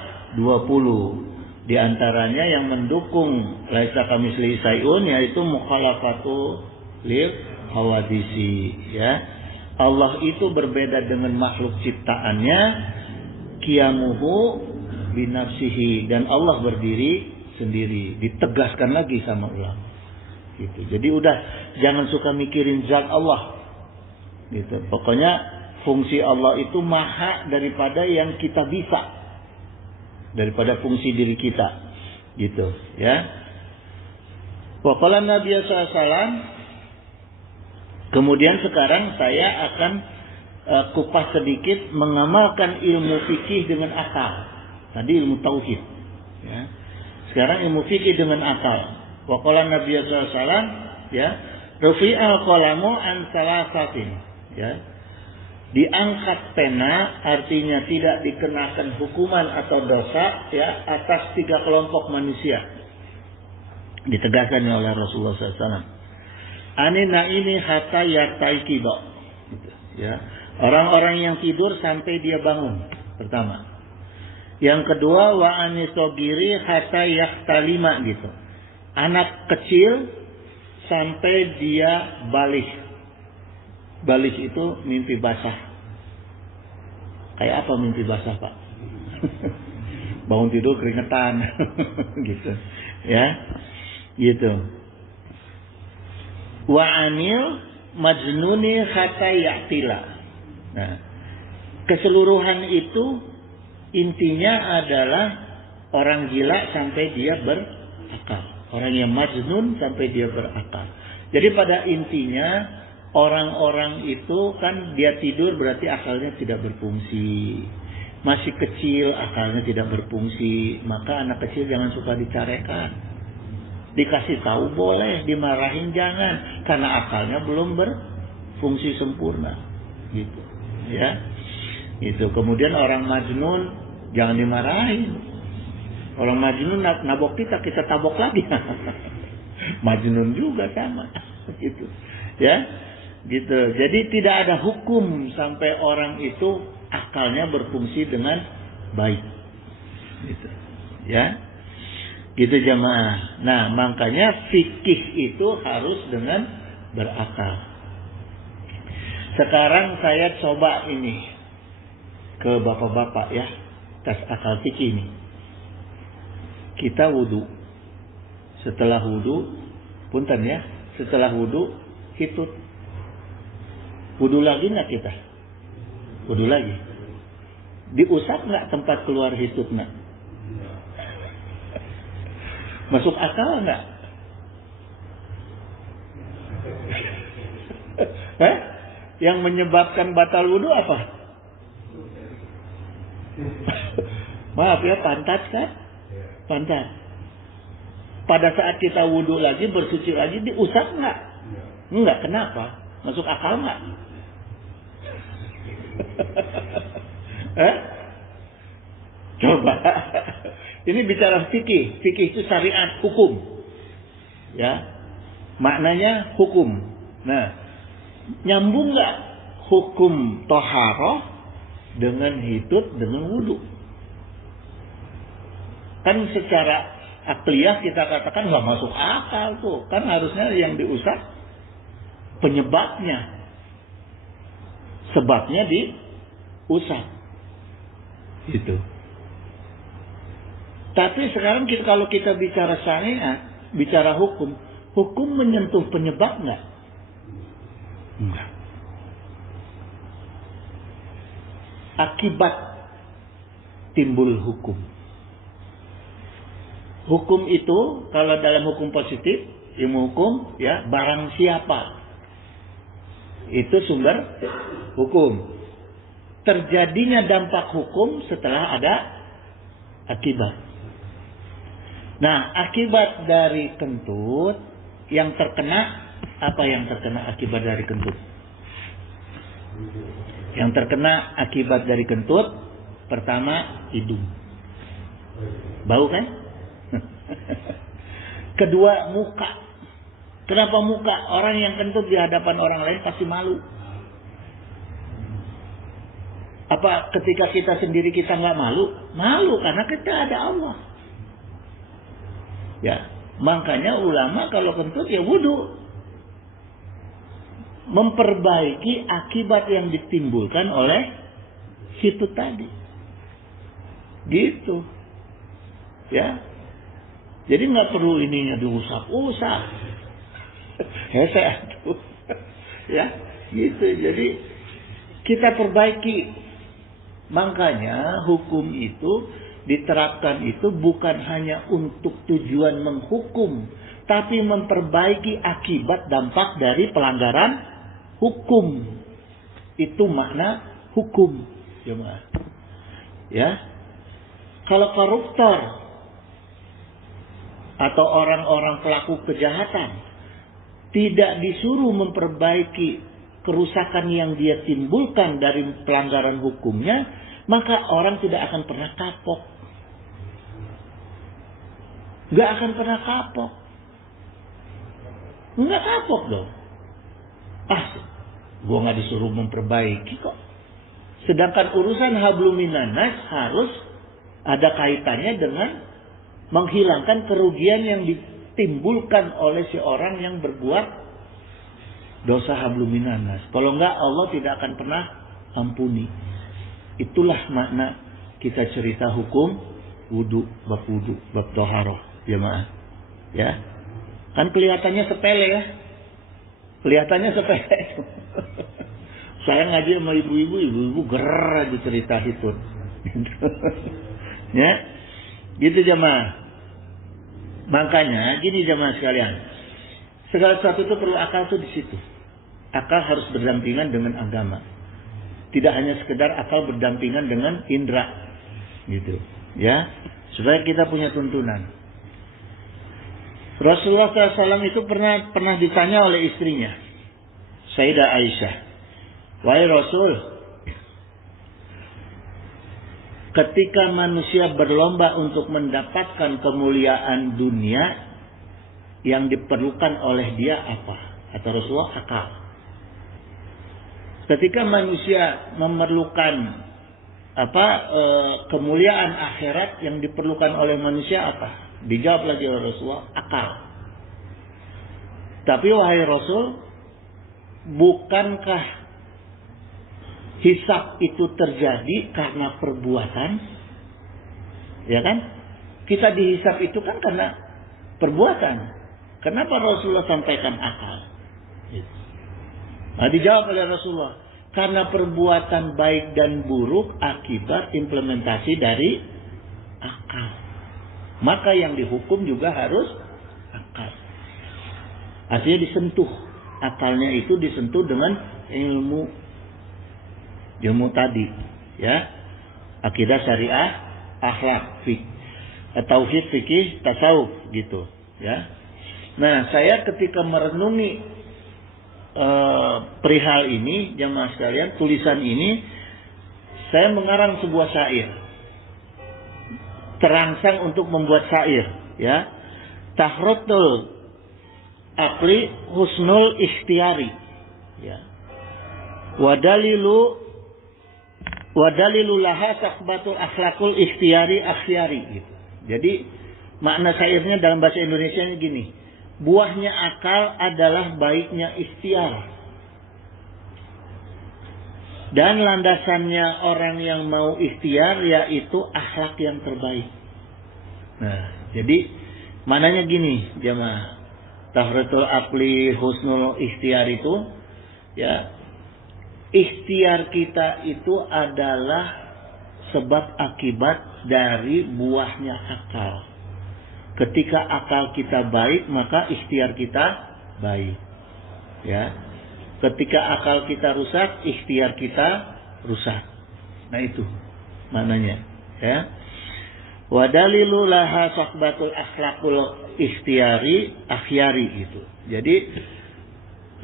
20. Di antaranya yang mendukung laisa kamitslihi syai'un, yaitu mukhalafatu lil hawadisi. Ya. Allah itu berbeda dengan makhluk ciptaannya, qiyamuhu binafsihi, dan Allah berdiri sendiri. Ditegaskan lagi sama ulama. Gitu. Jadi udah jangan suka mikirin zat Allah. Gitu. Pokoknya fungsi Allah itu maha daripada yang kita bisa, daripada fungsi diri kita, gitu, ya. Wa qala Nabi sallallahu alaihi wasallam. Kemudian sekarang saya akan kupas sedikit mengamalkan ilmu fikih dengan akal. Tadi ilmu tauhid, ya. Sekarang ilmu fikih dengan akal. Wa qala Nabi sallallahu alaihi wasallam, ya, rufi'al qalamu an salasatin, ya. Diangkat pena artinya tidak dikenakan hukuman atau dosa ya atas 3 kelompok manusia. Ditegaskan oleh Rasulullah SAW. Anina ini hatta yartaikido. Ya. Orang-orang yang tidur sampai dia bangun. Pertama. Yang kedua wa anisogiri hatta yaktalima gitu. Anak kecil sampai dia balik. Balik itu mimpi basah. Kayak apa mimpi basah, Pak? Bangun tidur keringetan. Gitu. Ya. Gitu. Wa anil majnuni hatta ya'tila. Nah, keseluruhan itu intinya adalah orang gila sampai dia berakal. Orang yang majnun sampai dia berakal. Jadi pada intinya orang-orang itu kan dia tidur berarti akalnya tidak berfungsi. Masih kecil akalnya tidak berfungsi. Maka anak kecil jangan suka dicarekan. Dikasih tahu boleh, dimarahin jangan. Karena akalnya belum berfungsi sempurna. Gitu. Ya. Itu. Kemudian orang majnun jangan dimarahin. Orang majnun nabok kita tabok lagi. Majnun juga sama. Gitu. Ya. Gitu. Jadi tidak ada hukum sampai orang itu akalnya berfungsi dengan baik. Gitu. Ya. Gitu jamaah. Nah, makanya fikih itu harus dengan berakal. Sekarang saya coba ini ke bapak-bapak ya, tes akal fikih ini. Kita wudu. Setelah wudu, punten ya, setelah wudu hitut. Wudu lagi nggak kita? Wudu lagi. Diusap nggak tempat keluar hitut nggak? Masuk akal nggak? Yang menyebabkan batal wudu apa? Maaf ya, pantat kan? Pantat. Pada saat kita wudu lagi, bersuci lagi, diusap nggak? Enggak, kenapa? Masuk akal nggak? Coba. Ini bicara fikih. Fikih itu syariat, hukum. Ya. Maknanya hukum. Nah, nyambung nggak hukum toharoh dengan hitut dengan wudu? Kan secara akliyah kita katakan nggak masuk akal tuh. Kan harusnya yang diusap penyebabnya. Sebabnya diusap. Gitu. Tapi sekarang kalau kita bicara syariat, bicara hukum, hukum menyentuh penyebab nggak? Enggak. Akibat timbul hukum. Hukum itu kalau dalam hukum positif, ilmu hukum, ya barang siapa itu sumber hukum. Terjadinya dampak hukum setelah ada akibat. Nah, akibat dari kentut yang terkena, apa yang terkena akibat dari kentut? Yang terkena akibat dari kentut, pertama hidung. Bau kan? Kedua muka. Kenapa muka? Orang yang kentut di hadapan orang lain pasti malu. Apa ketika kita sendiri kita nggak malu? Malu karena kita ada Allah. Ya, makanya ulama kalau kentut ya wudu. Memperbaiki akibat yang ditimbulkan oleh situ tadi. Gitu. Ya. Jadi nggak perlu ininya diusap-usap. Hese tuh. Ya, gitu. Jadi kita perbaiki. Makanya hukum itu diterapkan itu bukan hanya untuk tujuan menghukum, tapi memperbaiki akibat dampak dari pelanggaran hukum. Itu makna hukum. Ya. Kalau koruptor atau orang-orang pelaku kejahatan tidak disuruh memperbaiki kerusakan yang dia timbulkan dari pelanggaran hukumnya, maka orang tidak akan pernah kapok. Nggak akan pernah kapok. Nggak kapok dong. Gue nggak disuruh memperbaiki kok. Sedangkan urusan hablum minan nas harus ada kaitannya dengan menghilangkan kerugian yang ditimbulkan oleh si orang yang berbuat dosa hablum minan nas. Kalau enggak, Allah tidak akan pernah ampuni. Itulah makna kita cerita hukum wudu, bab toharoh, jemaah. Ya, kan kelihatannya sepele ya. Kelihatannya sepele. Saya ngaji sama ibu-ibu gerer aja cerita itu. Ya, gitu jemaah. Makanya gini jemaah sekalian, segala sesuatu itu perlu akal tuh di situ. Akal harus berdampingan dengan agama. Tidak hanya sekedar akal berdampingan dengan indera, gitu. Ya, supaya kita punya tuntunan. Rasulullah SAW itu pernah ditanya oleh istrinya, Sayyidah Aisyah, wahai Rasul, ketika manusia berlomba untuk mendapatkan kemuliaan dunia, yang diperlukan oleh dia apa? Kata Rasulullah, akal. Ketika manusia memerlukan kemuliaan akhirat, yang diperlukan oleh manusia apa? Dijawab lagi oleh Rasulullah, akal. Tapi wahai Rasul, bukankah hisab itu terjadi karena perbuatan? Ya kan? Kita dihisab itu kan karena perbuatan. Kenapa Rasulullah sampaikan akal? Nah, dijawab oleh Rasulullah, karena perbuatan baik dan buruk akibat implementasi dari akal. Maka yang dihukum juga harus akal. Artinya disentuh. Akalnya itu disentuh dengan ilmu tadi, ya. Akidah, syariah, akhlak, tauhid, fikih, tasawuf, gitu, ya. Nah, saya ketika merenungi perihal ini, jamaah sekalian, tulisan ini, saya mengarang sebuah syair. Terangsang untuk membuat syair, ya. Tahrotul aqli husnul ikhtiyari, ya. Wadalilu laha takbatul akhlakul ikhtiyari akhyari, gitu. Jadi makna syairnya dalam bahasa Indonesia ini gini, buahnya akal adalah baiknya ikhtiar. Dan landasannya orang yang mau ikhtiar yaitu akhlak yang terbaik. Nah, jadi mananya gini, jamaah. Tahratul aqli husnul ikhtiar itu, ya, ikhtiar kita itu adalah sebab akibat dari buahnya akal. Ketika akal kita baik, maka ikhtiar kita baik. Ya. Ketika akal kita rusak, ikhtiar kita rusak. Nah, itu maknanya, ya. Wa dalilu laha sahbatul akhlaqul ikhtiyari akhyari, itu. Jadi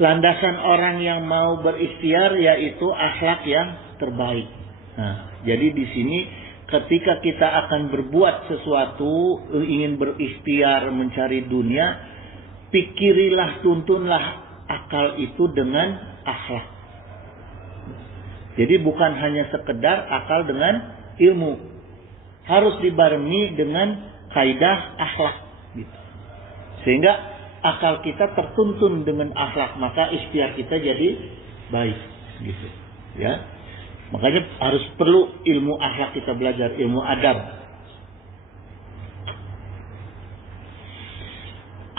landasan orang yang mau berikhtiar yaitu akhlak yang terbaik. Nah, jadi di sini ketika kita akan berbuat sesuatu, ingin berikhtiar mencari dunia, pikirilah, tuntunlah akal itu dengan akhlak. Jadi bukan hanya sekedar akal dengan ilmu, harus dibarengi dengan kaidah akhlak, gitu. Sehingga akal kita tertuntun dengan akhlak, maka ikhtiar kita jadi baik, gitu, ya. Makanya harus perlu ilmu akhlak, kita belajar ilmu adab.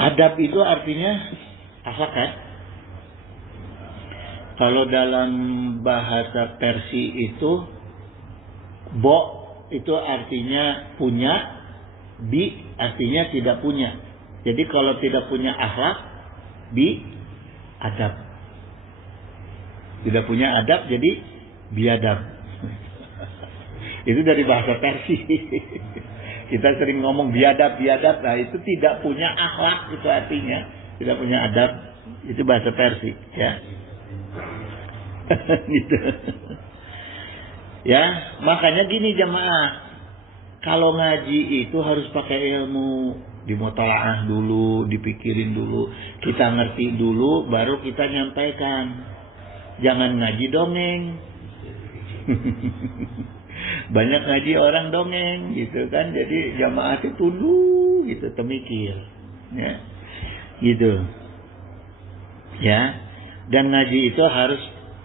Adab itu artinya akhlak, kan? Kalau dalam bahasa Persia itu bo itu artinya punya, bi artinya tidak punya. Jadi kalau tidak punya akhlak, bi adab. Tidak punya adab jadi biadab. Itu dari bahasa Persia. Kita sering ngomong biadab. Nah, itu tidak punya akhlak, itu artinya tidak punya adab. Itu bahasa Persia, ya. Gitu. Ya, makanya gini jamaah. Kalau ngaji itu harus pakai ilmu, dimutalaah dulu, dipikirin dulu, kita ngerti dulu, baru kita nyampaikan. Jangan ngaji dongeng. Banyak ngaji orang dongeng, gitu kan? Jadi jamaah itu tunduk, gitu, temikir, ya, gitu, ya. Dan ngaji itu harus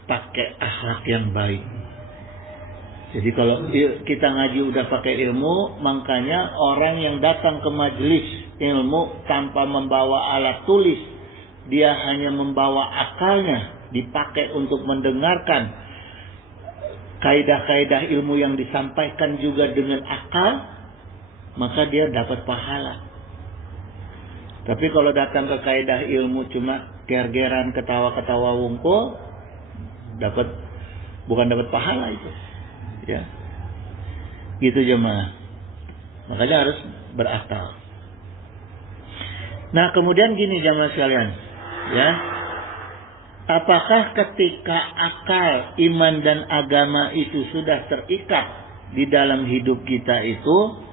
pakai akhlak yang baik. Jadi kalau kita ngaji udah pakai ilmu, makanya orang yang datang ke majelis ilmu tanpa membawa alat tulis, dia hanya membawa akalnya, dipakai untuk mendengarkan kaidah-kaidah ilmu yang disampaikan juga dengan akal, maka dia dapat pahala. Tapi kalau datang ke kaidah ilmu cuma ger-geran, ketawa-ketawa wungkul, bukan dapat pahala itu. Ya, gitu jemaah. Makanya harus berakal. Nah kemudian gini jemaah sekalian, ya, apakah ketika akal, iman dan agama itu sudah terikat di dalam hidup kita itu,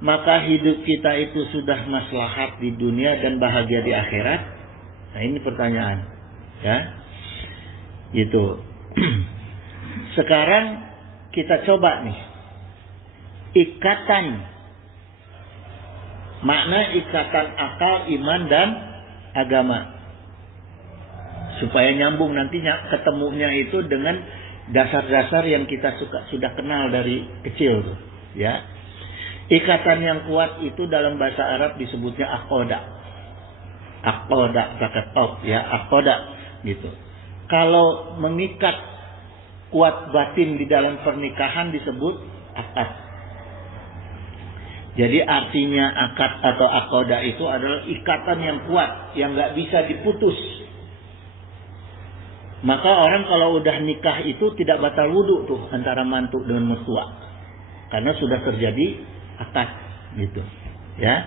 maka hidup kita itu sudah maslahat di dunia dan bahagia di akhirat? Nah ini pertanyaan, ya, gitu. Sekarang kita coba nih, makna ikatan akal, iman dan agama, supaya nyambung nantinya ketemunya itu dengan dasar-dasar yang kita sudah kenal dari kecil, ya. Ikatan yang kuat itu dalam bahasa Arab disebutnya aqoda, ya, aqoda, gitu. Kalau mengikat kuat batin di dalam pernikahan disebut akad. Jadi artinya akad atau aqoda itu adalah ikatan yang kuat, yang nggak bisa diputus. Maka orang kalau udah nikah itu tidak batal wudu tuh antara mantu dengan mertua, karena sudah terjadi akad, gitu, ya.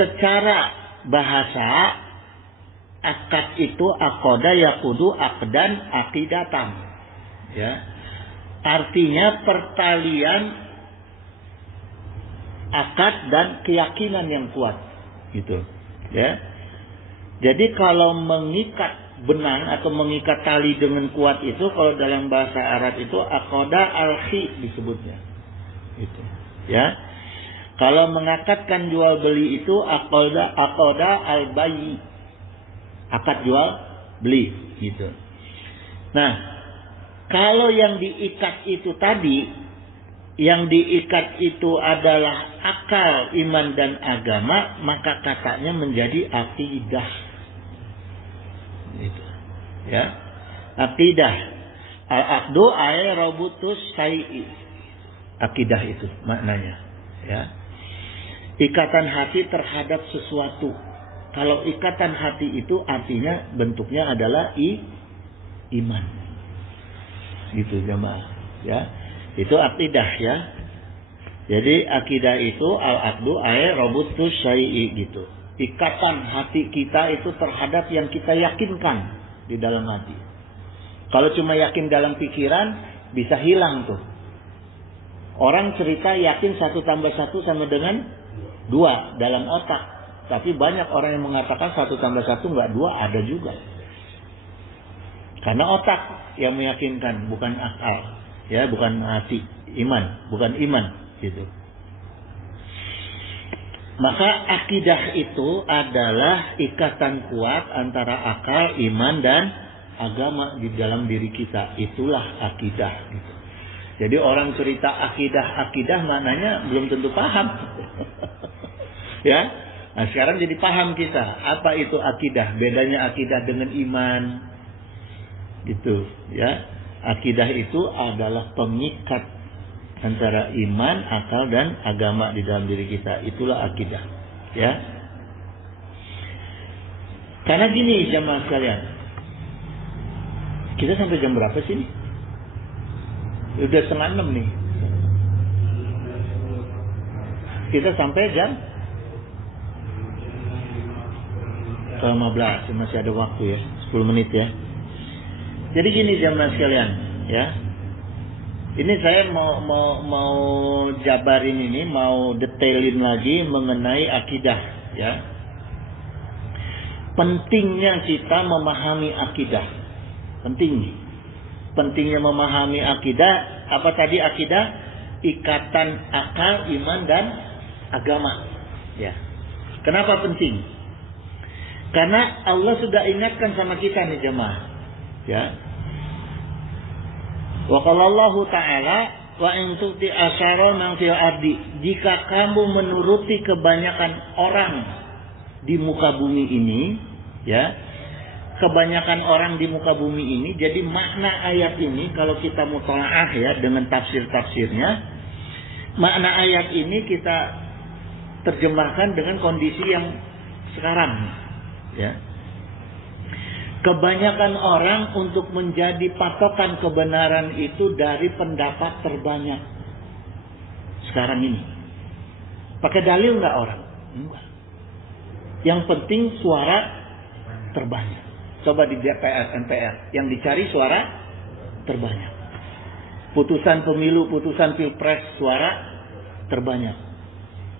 Secara bahasa, akad itu aqoda yaqudu aqdan aqidatan, ya. Artinya pertalian akad dan keyakinan yang kuat, gitu, ya. Jadi kalau mengikat benang atau mengikat tali dengan kuat itu, kalau dalam bahasa Arab itu aqoda al-khi disebutnya, gitu, ya. Kalau mengakatkan jual beli itu aqoda al-bayi, akad jual beli, gitu. Nah, kalau yang diikat itu tadi, yang diikat itu adalah akal, iman dan agama, maka katanya menjadi akidah, gitu, ya. Akidah, al-aqdu ay rabutus syai'i, akidah itu maknanya, ya. Ikatan hati terhadap sesuatu. Kalau ikatan hati itu artinya bentuknya adalah iman, gitu jemaah, ya. Itu akidah, ya. Jadi akidah itu al-aqdu ay rabutus syai'i, gitu. Ikatan hati kita itu terhadap yang kita yakinkan di dalam hati. Kalau cuma yakin dalam pikiran bisa hilang tuh. Orang cerita yakin 1 tambah 1 sama dengan 2 dalam otak. Tapi banyak orang yang mengatakan 1 tambah 1 enggak 2, ada juga. Karena otak yang meyakinkan, bukan akal, ya, bukan hati, bukan iman, gitu. Maka akidah itu adalah ikatan kuat antara akal, iman dan agama di dalam diri kita. Itulah akidah, gitu. Jadi orang cerita akidah maknanya belum tentu paham. Ya. Nah sekarang jadi paham kita apa itu akidah, bedanya akidah dengan iman, gitu, ya. Akidah itu adalah pengikat antara iman, akal dan agama di dalam diri kita. Itulah akidah, ya. Karena gini jemaah sekalian, kita sampai jam berapa sih nih? Udah 5:30 nih. Kita sampai jam ke 15, masih ada waktu, ya. 10 menit ya. Jadi gini jamaah sekalian, ya. Ini saya mau jabarin ini, mau detailin lagi mengenai akidah, ya. Pentingnya kita memahami akidah. Pentingnya memahami akidah. Apa tadi akidah? Ikatan akal, iman dan agama. Ya. Kenapa penting? Karena Allah sudah ingatkan sama kita nih jemaah. Ya. Wa qala Allah Ta'ala wa in tuti asyara man fil ardi, jika kamu menuruti kebanyakan orang di muka bumi ini, ya. Kebanyakan orang di muka bumi ini, jadi makna ayat ini kalau kita mutalaah ya dengan tafsir-tafsirnya, makna ayat ini kita terjemahkan dengan kondisi yang sekarang, ya. Kebanyakan orang untuk menjadi patokan kebenaran itu dari pendapat terbanyak sekarang ini. Pakai dalil nggak orang? Enggak. Yang penting suara terbanyak. Coba di DPR, MPR, yang dicari suara terbanyak. Putusan pemilu, putusan pilpres, suara terbanyak.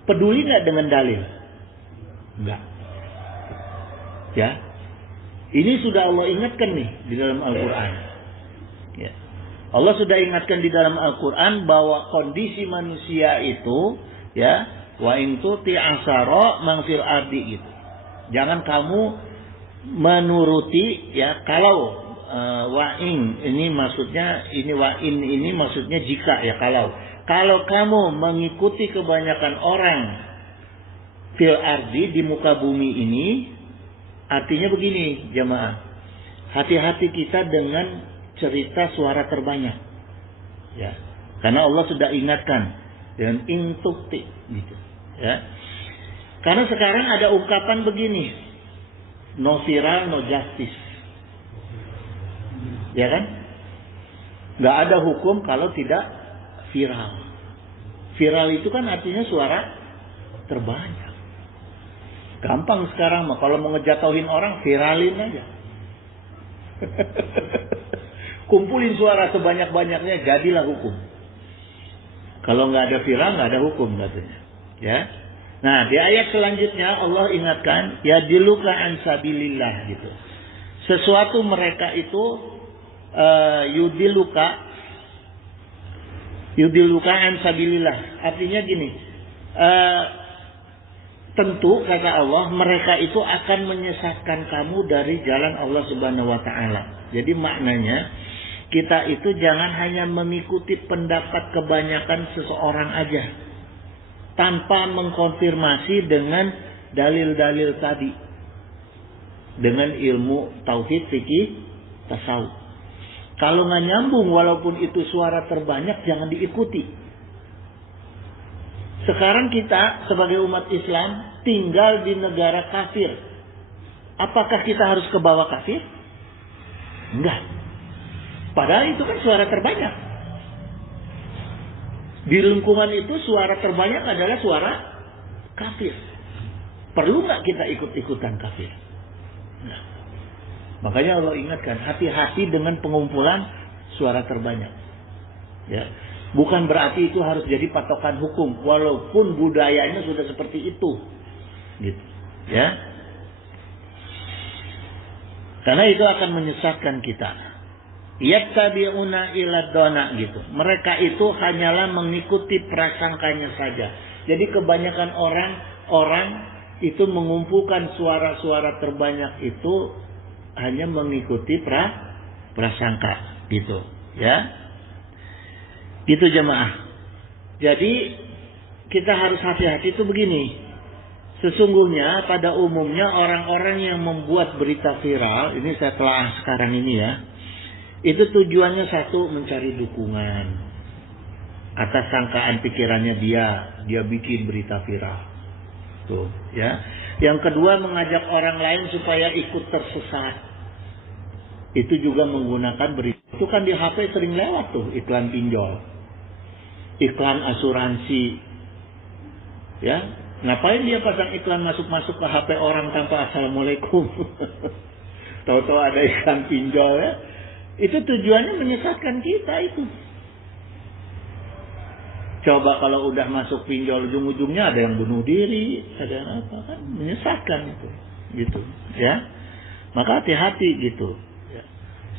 Peduli nggak dengan dalil? Enggak. Ya. Ini sudah Allah ingatkan nih di dalam Al-Quran. Ya. Allah sudah ingatkan di dalam Al-Quran bahwa kondisi manusia itu, ya, wa in tuti asara man fil ardi gitu. Jangan kamu menuruti, ya, kalau wa in ini maksudnya ini maksudnya jika, ya, kalau kamu mengikuti kebanyakan orang fil ardi di muka bumi ini. Artinya begini jamaah, hati-hati kita dengan cerita suara terbanyak, ya, karena Allah sudah ingatkan dengan intukti, gitu, ya. Karena sekarang ada ungkapan begini, no viral no justice, ya kan? Nggak ada hukum kalau tidak viral. Viral itu kan artinya suara terbanyak. Gampang sekarang mah, kalau mau ngejatuhin orang viralin aja. Kumpulin suara sebanyak-banyaknya, jadilah hukum. Kalau nggak ada viral, nggak ada hukum katanya. Ya. Nah, di ayat selanjutnya Allah ingatkan, ya diluka an sabilillah gitu. Sesuatu mereka itu yudiluka an sabilillah. Artinya gini, tentu kata Allah, mereka itu akan menyesatkan kamu dari jalan Allah Subhanahu wa Ta'ala. Jadi maknanya, kita itu jangan hanya mengikuti pendapat kebanyakan seseorang aja, tanpa mengkonfirmasi dengan dalil-dalil tadi, dengan ilmu tauhid, fikih, tasawuf. Kalau nggak nyambung, walaupun itu suara terbanyak, jangan diikuti. Sekarang kita sebagai umat Islam tinggal di negara kafir. Apakah kita harus ke bawah kafir? Enggak. Padahal itu kan suara terbanyak. Di lingkungan itu suara terbanyak adalah suara kafir. Perlu nggak kita ikut-ikutan kafir? Nah. Makanya Allah ingatkan, hati-hati dengan pengumpulan suara terbanyak. Ya. Bukan berarti itu harus jadi patokan hukum, walaupun budayanya sudah seperti itu, gitu, ya. Karena itu akan menyesatkan kita. Yattabi'una ila dona gitu. Mereka itu hanyalah mengikuti prasangkanya saja. Jadi kebanyakan orang itu mengumpulkan suara-suara terbanyak itu hanya mengikuti prasangka, gitu, ya. Gitu jemaah. Jadi kita harus hati-hati itu begini. Sesungguhnya pada umumnya orang-orang yang membuat berita viral, ini saya telah sekarang ini ya, itu tujuannya satu, mencari dukungan atas sangkaan pikirannya dia bikin berita viral. Tuh, ya. Yang kedua, mengajak orang lain supaya ikut tersesat. Itu juga menggunakan berita. Itu kan di HP sering lewat tuh iklan pinjol, iklan asuransi, ya. Ngapain dia pasang iklan masuk-masuk ke HP orang tanpa assalamualaikum? Tahu-tahu ada ikan pinjol ya. Itu tujuannya menyesatkan kita itu. Coba kalau udah masuk pinjol ujung-ujungnya ada yang bunuh diri, ada yang apa kan, menyesatkan itu, gitu, ya. Maka hati-hati gitu. Ya.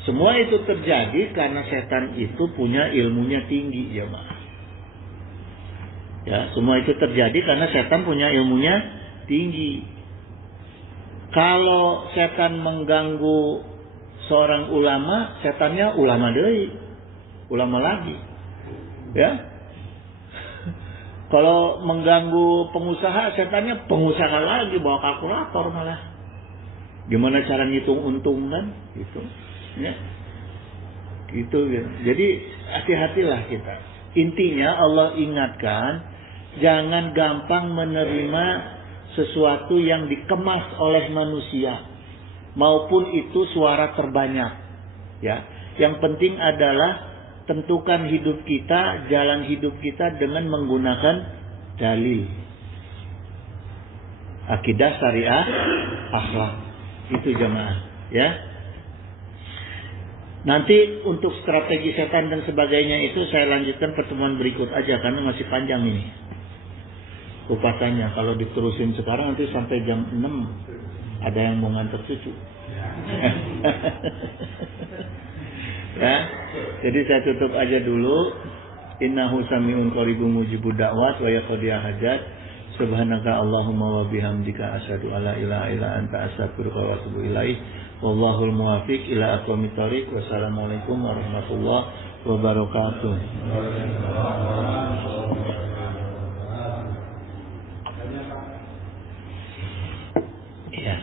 Semua itu terjadi karena setan itu punya ilmunya tinggi, ya Mas. Ya, semua itu terjadi karena setan punya ilmunya tinggi. Kalau setan mengganggu seorang ulama, setannya ulama deui, ulama lagi. Ya. Kalau mengganggu pengusaha, setannya pengusaha lagi, bawa kalkulator malah. Gimana cara ngitung untung kan? Gitu. Ya. Gitu ya. Jadi hati-hatilah kita. Intinya Allah ingatkan, jangan gampang menerima sesuatu yang dikemas oleh manusia, maupun itu suara terbanyak. Ya, yang penting adalah tentukan hidup kita, jalan hidup kita dengan menggunakan dalil, akidah, syariah, akhlak. Itu jemaah, ya. Nanti untuk strategi setan dan sebagainya itu saya lanjutkan pertemuan berikut aja karena masih panjang ini. Kupasannya kalau diterusin sekarang nanti sampai jam 6 ada yang mau nganter cucu. Ya, jadi saya tutup aja dulu. Innahu sami'un qaribun mujibud da'wat wa yaqdiya hajat. Subhanaka Allahumma wa bihamdika asyhadu alla ilaha illa anta astaghfiruka wa atubu ilaik. Wallahul muwaffiq ila aqwamit thoriq. Wassalamualaikum warahmatullahi wabarakatuh. Iya,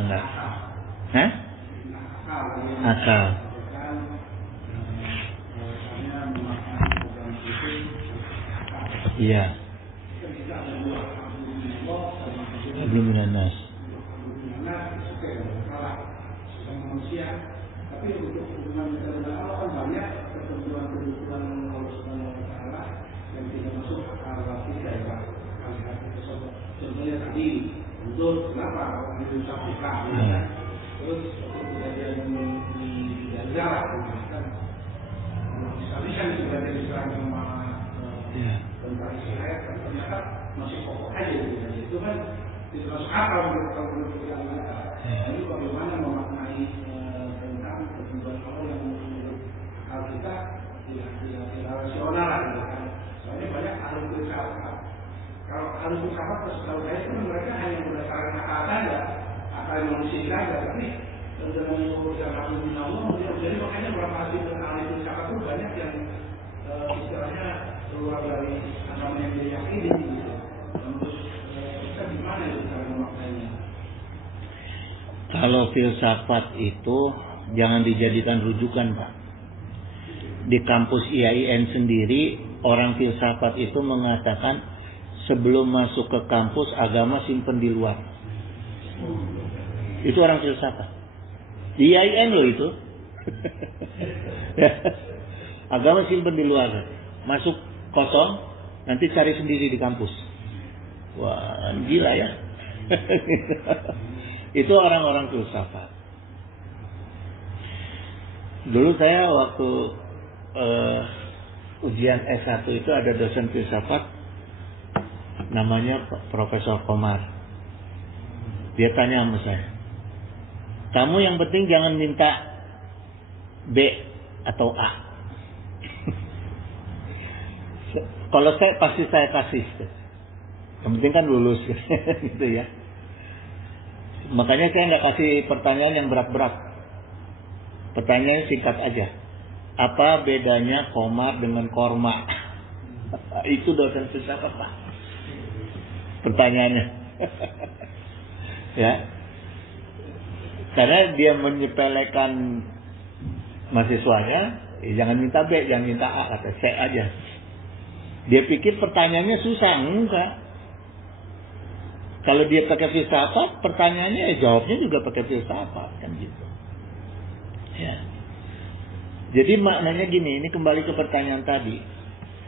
enggak. Hah? Akal. Iya. Belum menanas. Tapi untuk hubungan kita dengan Allah kan banyak ketentuan-ketentuan Allah Subhanahu wa taala yang tidak masuk akal kita ya Pak. Contohnya tadi untuk kenapa orang itu sampaikan terus kejadian di Gaza kan sekali kan sebagai diserang sama tentara Israel kan ternyata masih pokok aja itu kan tidak masuk akal kalau menurut kita. Jadi bagaimana memaknai tentang ketentuan Allah yang menurut akal kita tidak rasional gitu kan. Soalnya banyak ahli filsafat. Kalau ahli filsafat setahu saya itu mereka hanya berdasarkan akal saja, akal manusia saja, tapi dengan urusan ahli Allah, jadi makanya beberapa ahli filsafat itu banyak yang istilahnya keluar dari agama yang dia yakini gitu. Terus kita gimana itu cara memaknainya? Kalau filsafat itu jangan dijadikan rujukan, Pak. Di kampus IAIN sendiri orang filsafat itu mengatakan sebelum masuk ke kampus agama simpen di luar. Itu orang filsafat. Di IAIN loh itu. Agama simpen di luar. Masuk kosong, nanti cari sendiri di kampus. Wah, gila ya. Itu orang-orang filsafat. Dulu saya waktu ujian S1 itu ada dosen filsafat namanya Profesor Komar. Dia tanya sama saya, kamu yang penting jangan minta B atau A. Kalau saya pasti saya kasih. Yang penting kan lulus gitu ya. Makanya saya nggak kasih pertanyaan yang berat-berat. Pertanyaan singkat aja. Apa bedanya komar dengan korma? Itu dosen filsafat, Pak. Pertanyaannya. Ya. Karena dia menyepelekan mahasiswanya, jangan minta B, jangan minta A, kata C aja. Dia pikir pertanyaannya susah, enggak. Kalau dia pakai filsafat, pertanyaannya jawabnya juga pakai filsafat, kan gitu. Ya. Jadi maknanya gini, ini kembali ke pertanyaan tadi.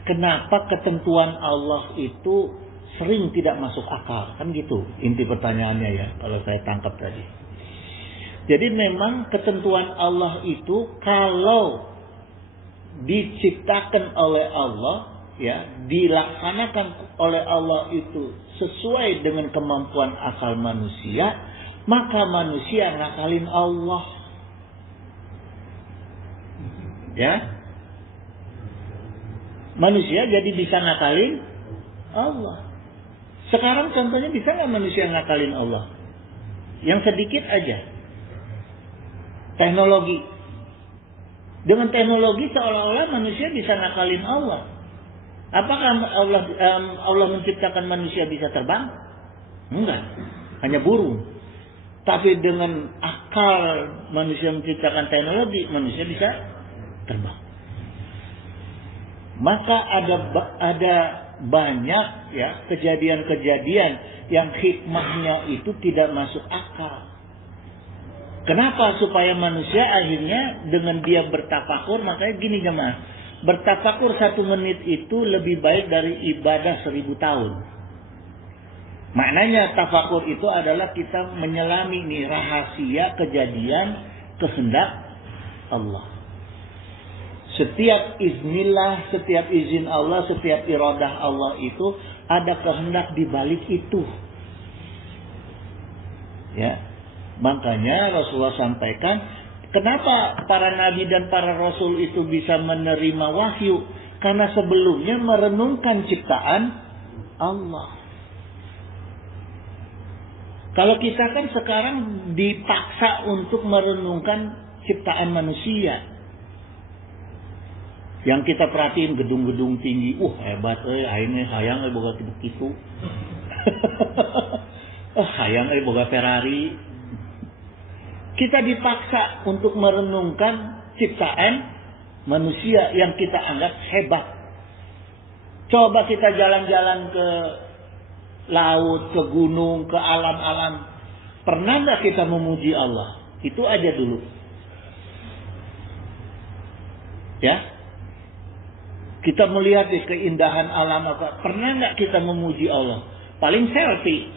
Kenapa ketentuan Allah itu sering tidak masuk akal? Kan gitu inti pertanyaannya ya, kalau saya tangkap tadi. Jadi memang ketentuan Allah itu kalau diciptakan oleh Allah, ya, dilaksanakan oleh Allah itu sesuai dengan kemampuan akal manusia, maka manusia ngakalin Allah. Ya. Manusia jadi bisa ngakalin Allah. Sekarang contohnya bisa nggak manusia ngakalin Allah? Yang sedikit aja. Teknologi. Dengan teknologi seolah-olah manusia bisa ngakalin Allah. Apakah Allah menciptakan manusia bisa terbang? Enggak. Hanya burung. Tapi dengan akal manusia menciptakan teknologi, manusia bisa terbang. Maka ada banyak ya kejadian-kejadian yang hikmahnya itu tidak masuk akal. Kenapa? Supaya manusia akhirnya dengan dia bertafakur, makanya gini jemaah, bertafakur 1 menit itu lebih baik dari ibadah 1000 tahun. Maknanya tafakur itu adalah kita menyelami nih rahasia kejadian kehendak Allah. Setiap iznillah, setiap izin Allah, setiap iradah Allah itu ada kehendak di balik itu. Ya. Makanya Rasulullah sampaikan, kenapa para nabi dan para rasul itu bisa menerima wahyu? Karena sebelumnya merenungkan ciptaan Allah. Kalau kita kan sekarang dipaksa untuk merenungkan ciptaan manusia. Yang kita perhatiin gedung-gedung tinggi, hebat, akhirnya hayang boga gitu. Hayang boga Ferrari. Kita dipaksa untuk merenungkan ciptaan manusia yang kita anggap hebat. Coba kita jalan-jalan ke laut, ke gunung, ke alam-alam. Pernah nggak kita memuji Allah? Itu aja dulu. Ya. Kita melihat di keindahan alam apa. Pernah nggak kita memuji Allah? Paling selfie.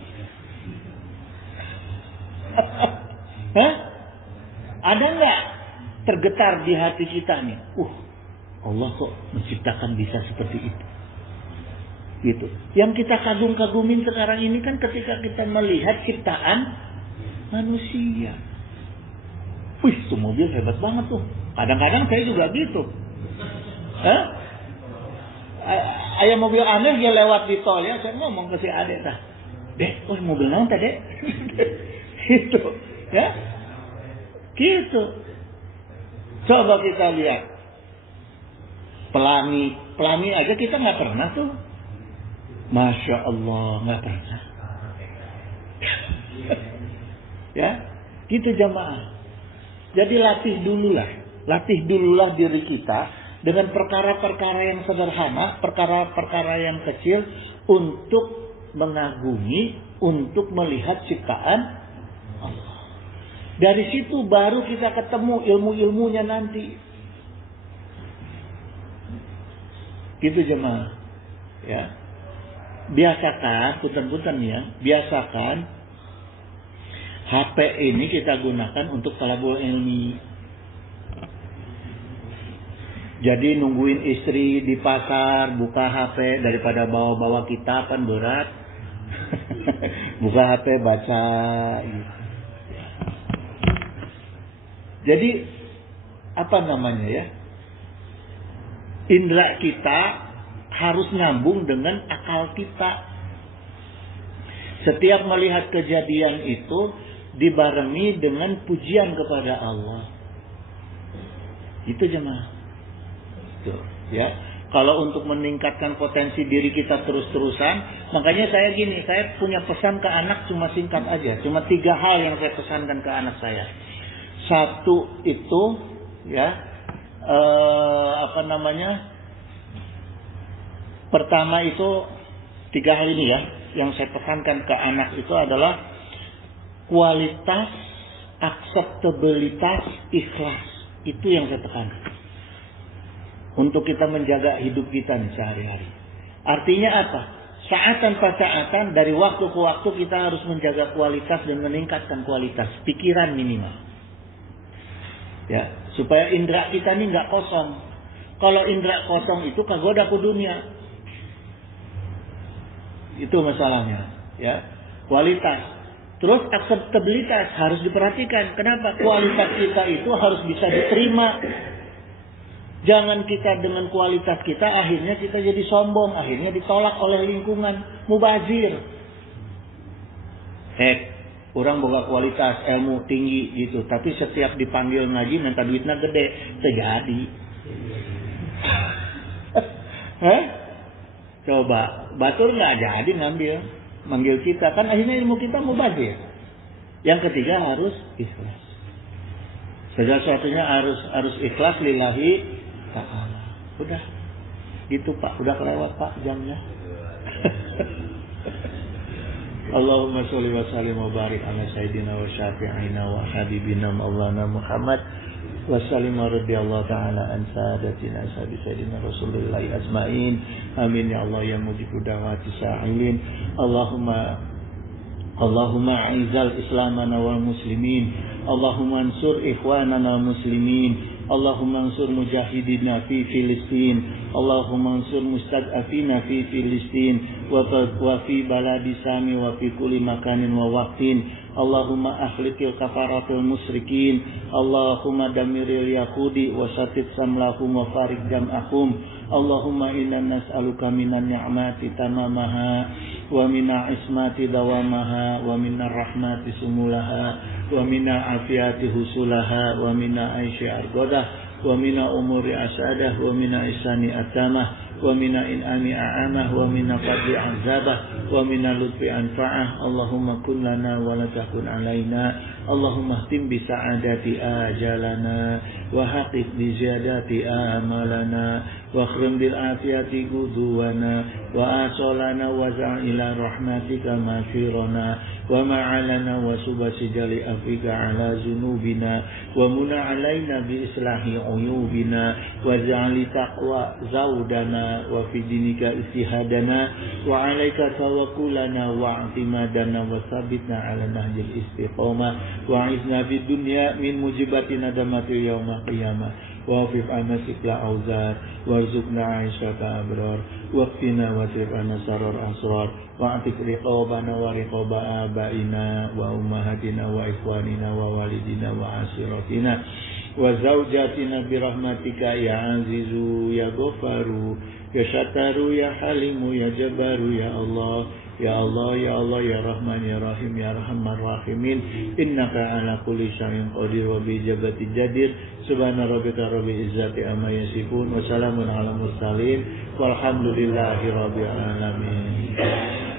Hah? Ada nggak tergetar di hati kita nih? Allah kok menciptakan bisa seperti itu. Gitu. Yang kita kagum-kagumin sekarang ini kan ketika kita melihat ciptaan manusia. Tuh mobil hebat banget tuh. Kadang-kadang saya juga gitu. Ayah mobil aneh dia lewat di tol ya, saya ngomong ke si adek dah. Dek, mobil naon tadi? Gitu. Ya. Gitu. Coba kita lihat. Pelangi aja kita nggak pernah tuh. Masya Allah, nggak pernah. Ya, gitu jamaah. Jadi latih dululah diri kita dengan perkara-perkara yang sederhana, perkara-perkara yang kecil untuk mengagumi, untuk melihat ciptaan Allah. Dari situ baru kita ketemu ilmu-ilmunya nanti. Gitu jemaah. Ya. Biasakan, punten-punten ya, biasakan HP ini kita gunakan untuk talabul ilmi. Jadi nungguin istri di pasar buka HP daripada bawa-bawa kitab kan berat. Buka HP baca gitu. Jadi apa namanya ya? Indra kita harus nyambung dengan akal kita. Setiap melihat kejadian itu dibarengi dengan pujian kepada Allah. Itu jemaah. Ya, kalau untuk meningkatkan potensi diri kita terus-terusan, makanya saya punya pesan ke anak cuma singkat aja, cuma 3 hal yang saya pesankan ke anak saya. 1 itu, ya, pertama itu 3 hal ini ya, yang saya pesankan ke anak itu adalah kualitas, akseptabilitas, ikhlas. Itu yang saya tekankan. Untuk kita menjaga hidup kita nih sehari-hari. Artinya apa? Saat tanpa saatan dari waktu ke waktu kita harus menjaga kualitas dan meningkatkan kualitas pikiran minimal. Ya, supaya indera kita ini nggak kosong. Kalau indera kosong itu kagoda ku dunia. Itu masalahnya, ya. Kualitas. Terus akseptabilitas harus diperhatikan. Kenapa? Kualitas kita itu harus bisa diterima. Jangan kita dengan kualitas kita akhirnya kita jadi sombong, akhirnya ditolak oleh lingkungan, mubazir. Orang boga kualitas, ilmu tinggi gitu, tapi setiap dipanggil ngaji minta duitnya gede, terjadi. Coba, batur nggak jadi ngambil, manggil kita, kan akhirnya ilmu kita mubazir. Yang ketiga harus ikhlas. Segala sesuatunya harus ikhlas lillahi ta'ala. Udah, gitu Pak, udah kelewat Pak jamnya. Allahumma sholli wa sallim wa barik ala sayyidina wa syafi'ina wa habibina maulana Muhammad wa sallim radhiyallahu ta'ala an sadatina ashabi sayyidina Rasulullah ajmain. Amin ya Allah ya mujibu da'wati sa'ilin. Allahumma a'izal islamana wal muslimin. Allahumma ansur ikhwanana muslimin. Allahumma ansur mujahidina fi Filistin. Allahumma ansur mustad'afina fi Filistin wa fi baladi Sami wa fi kulli makanin wa waqtin. Allahumma akhliqil kafaratul musyrikin. Allahumma damiril yahudi wa satid samlahum wa farik jam'ahum. Allahumma inna nas'aluka minan ni'mati tamamaha wa minna ismati dawamaha wa minna rahmati sumulaha wa minna afiyati husulaha wa minna aishi argodah wa minna umuri asadah wa minna isani atamah wa minna in'ami a'amah wa minna fadli azabah wa minna lutfi anfa'ah. Allahumma kun lana wa la takun alaina. Allahumma htim bi sa'adati ajalana wa haqiq bi ziyadati amalana wa khrim bil afiyati guduwana wa asolana wa za'ila rahmatika mafirana wa ma'alana wa subasi jali afika ala zunubina wa muna alaina bi islahi uyubina wa za'ali taqwa zawdana wa fi dinika istihadana wa alaika tawakkulana wa i'timadana wa sabitna ala nahjil istiqamah wa izna fid dunya min mujibati nadamatil yaumil qiyamah wa fi amasikla auzar warzuqna aisyata abrar waqtina wa tifana sarar asrar wa atik riqabana wa riqaba abaina wa ummahatina wa ikhwanina wa walidina wa asiratina wa zawjatina birahmatika ya azizu ya ghafaru ya syataru ya halimu ya jabaru ya Allah. Ya Allah, Ya Allah, Ya Rahman, Ya Rahim, Ya Rahman Rahimin. Innaka ala kulli syai'in qadir wa bi ijabati jadir. Subhana rabbika rabbil izzati amma yasifun wa salamun ala mursalin walhamdulillahi rabbil alamin.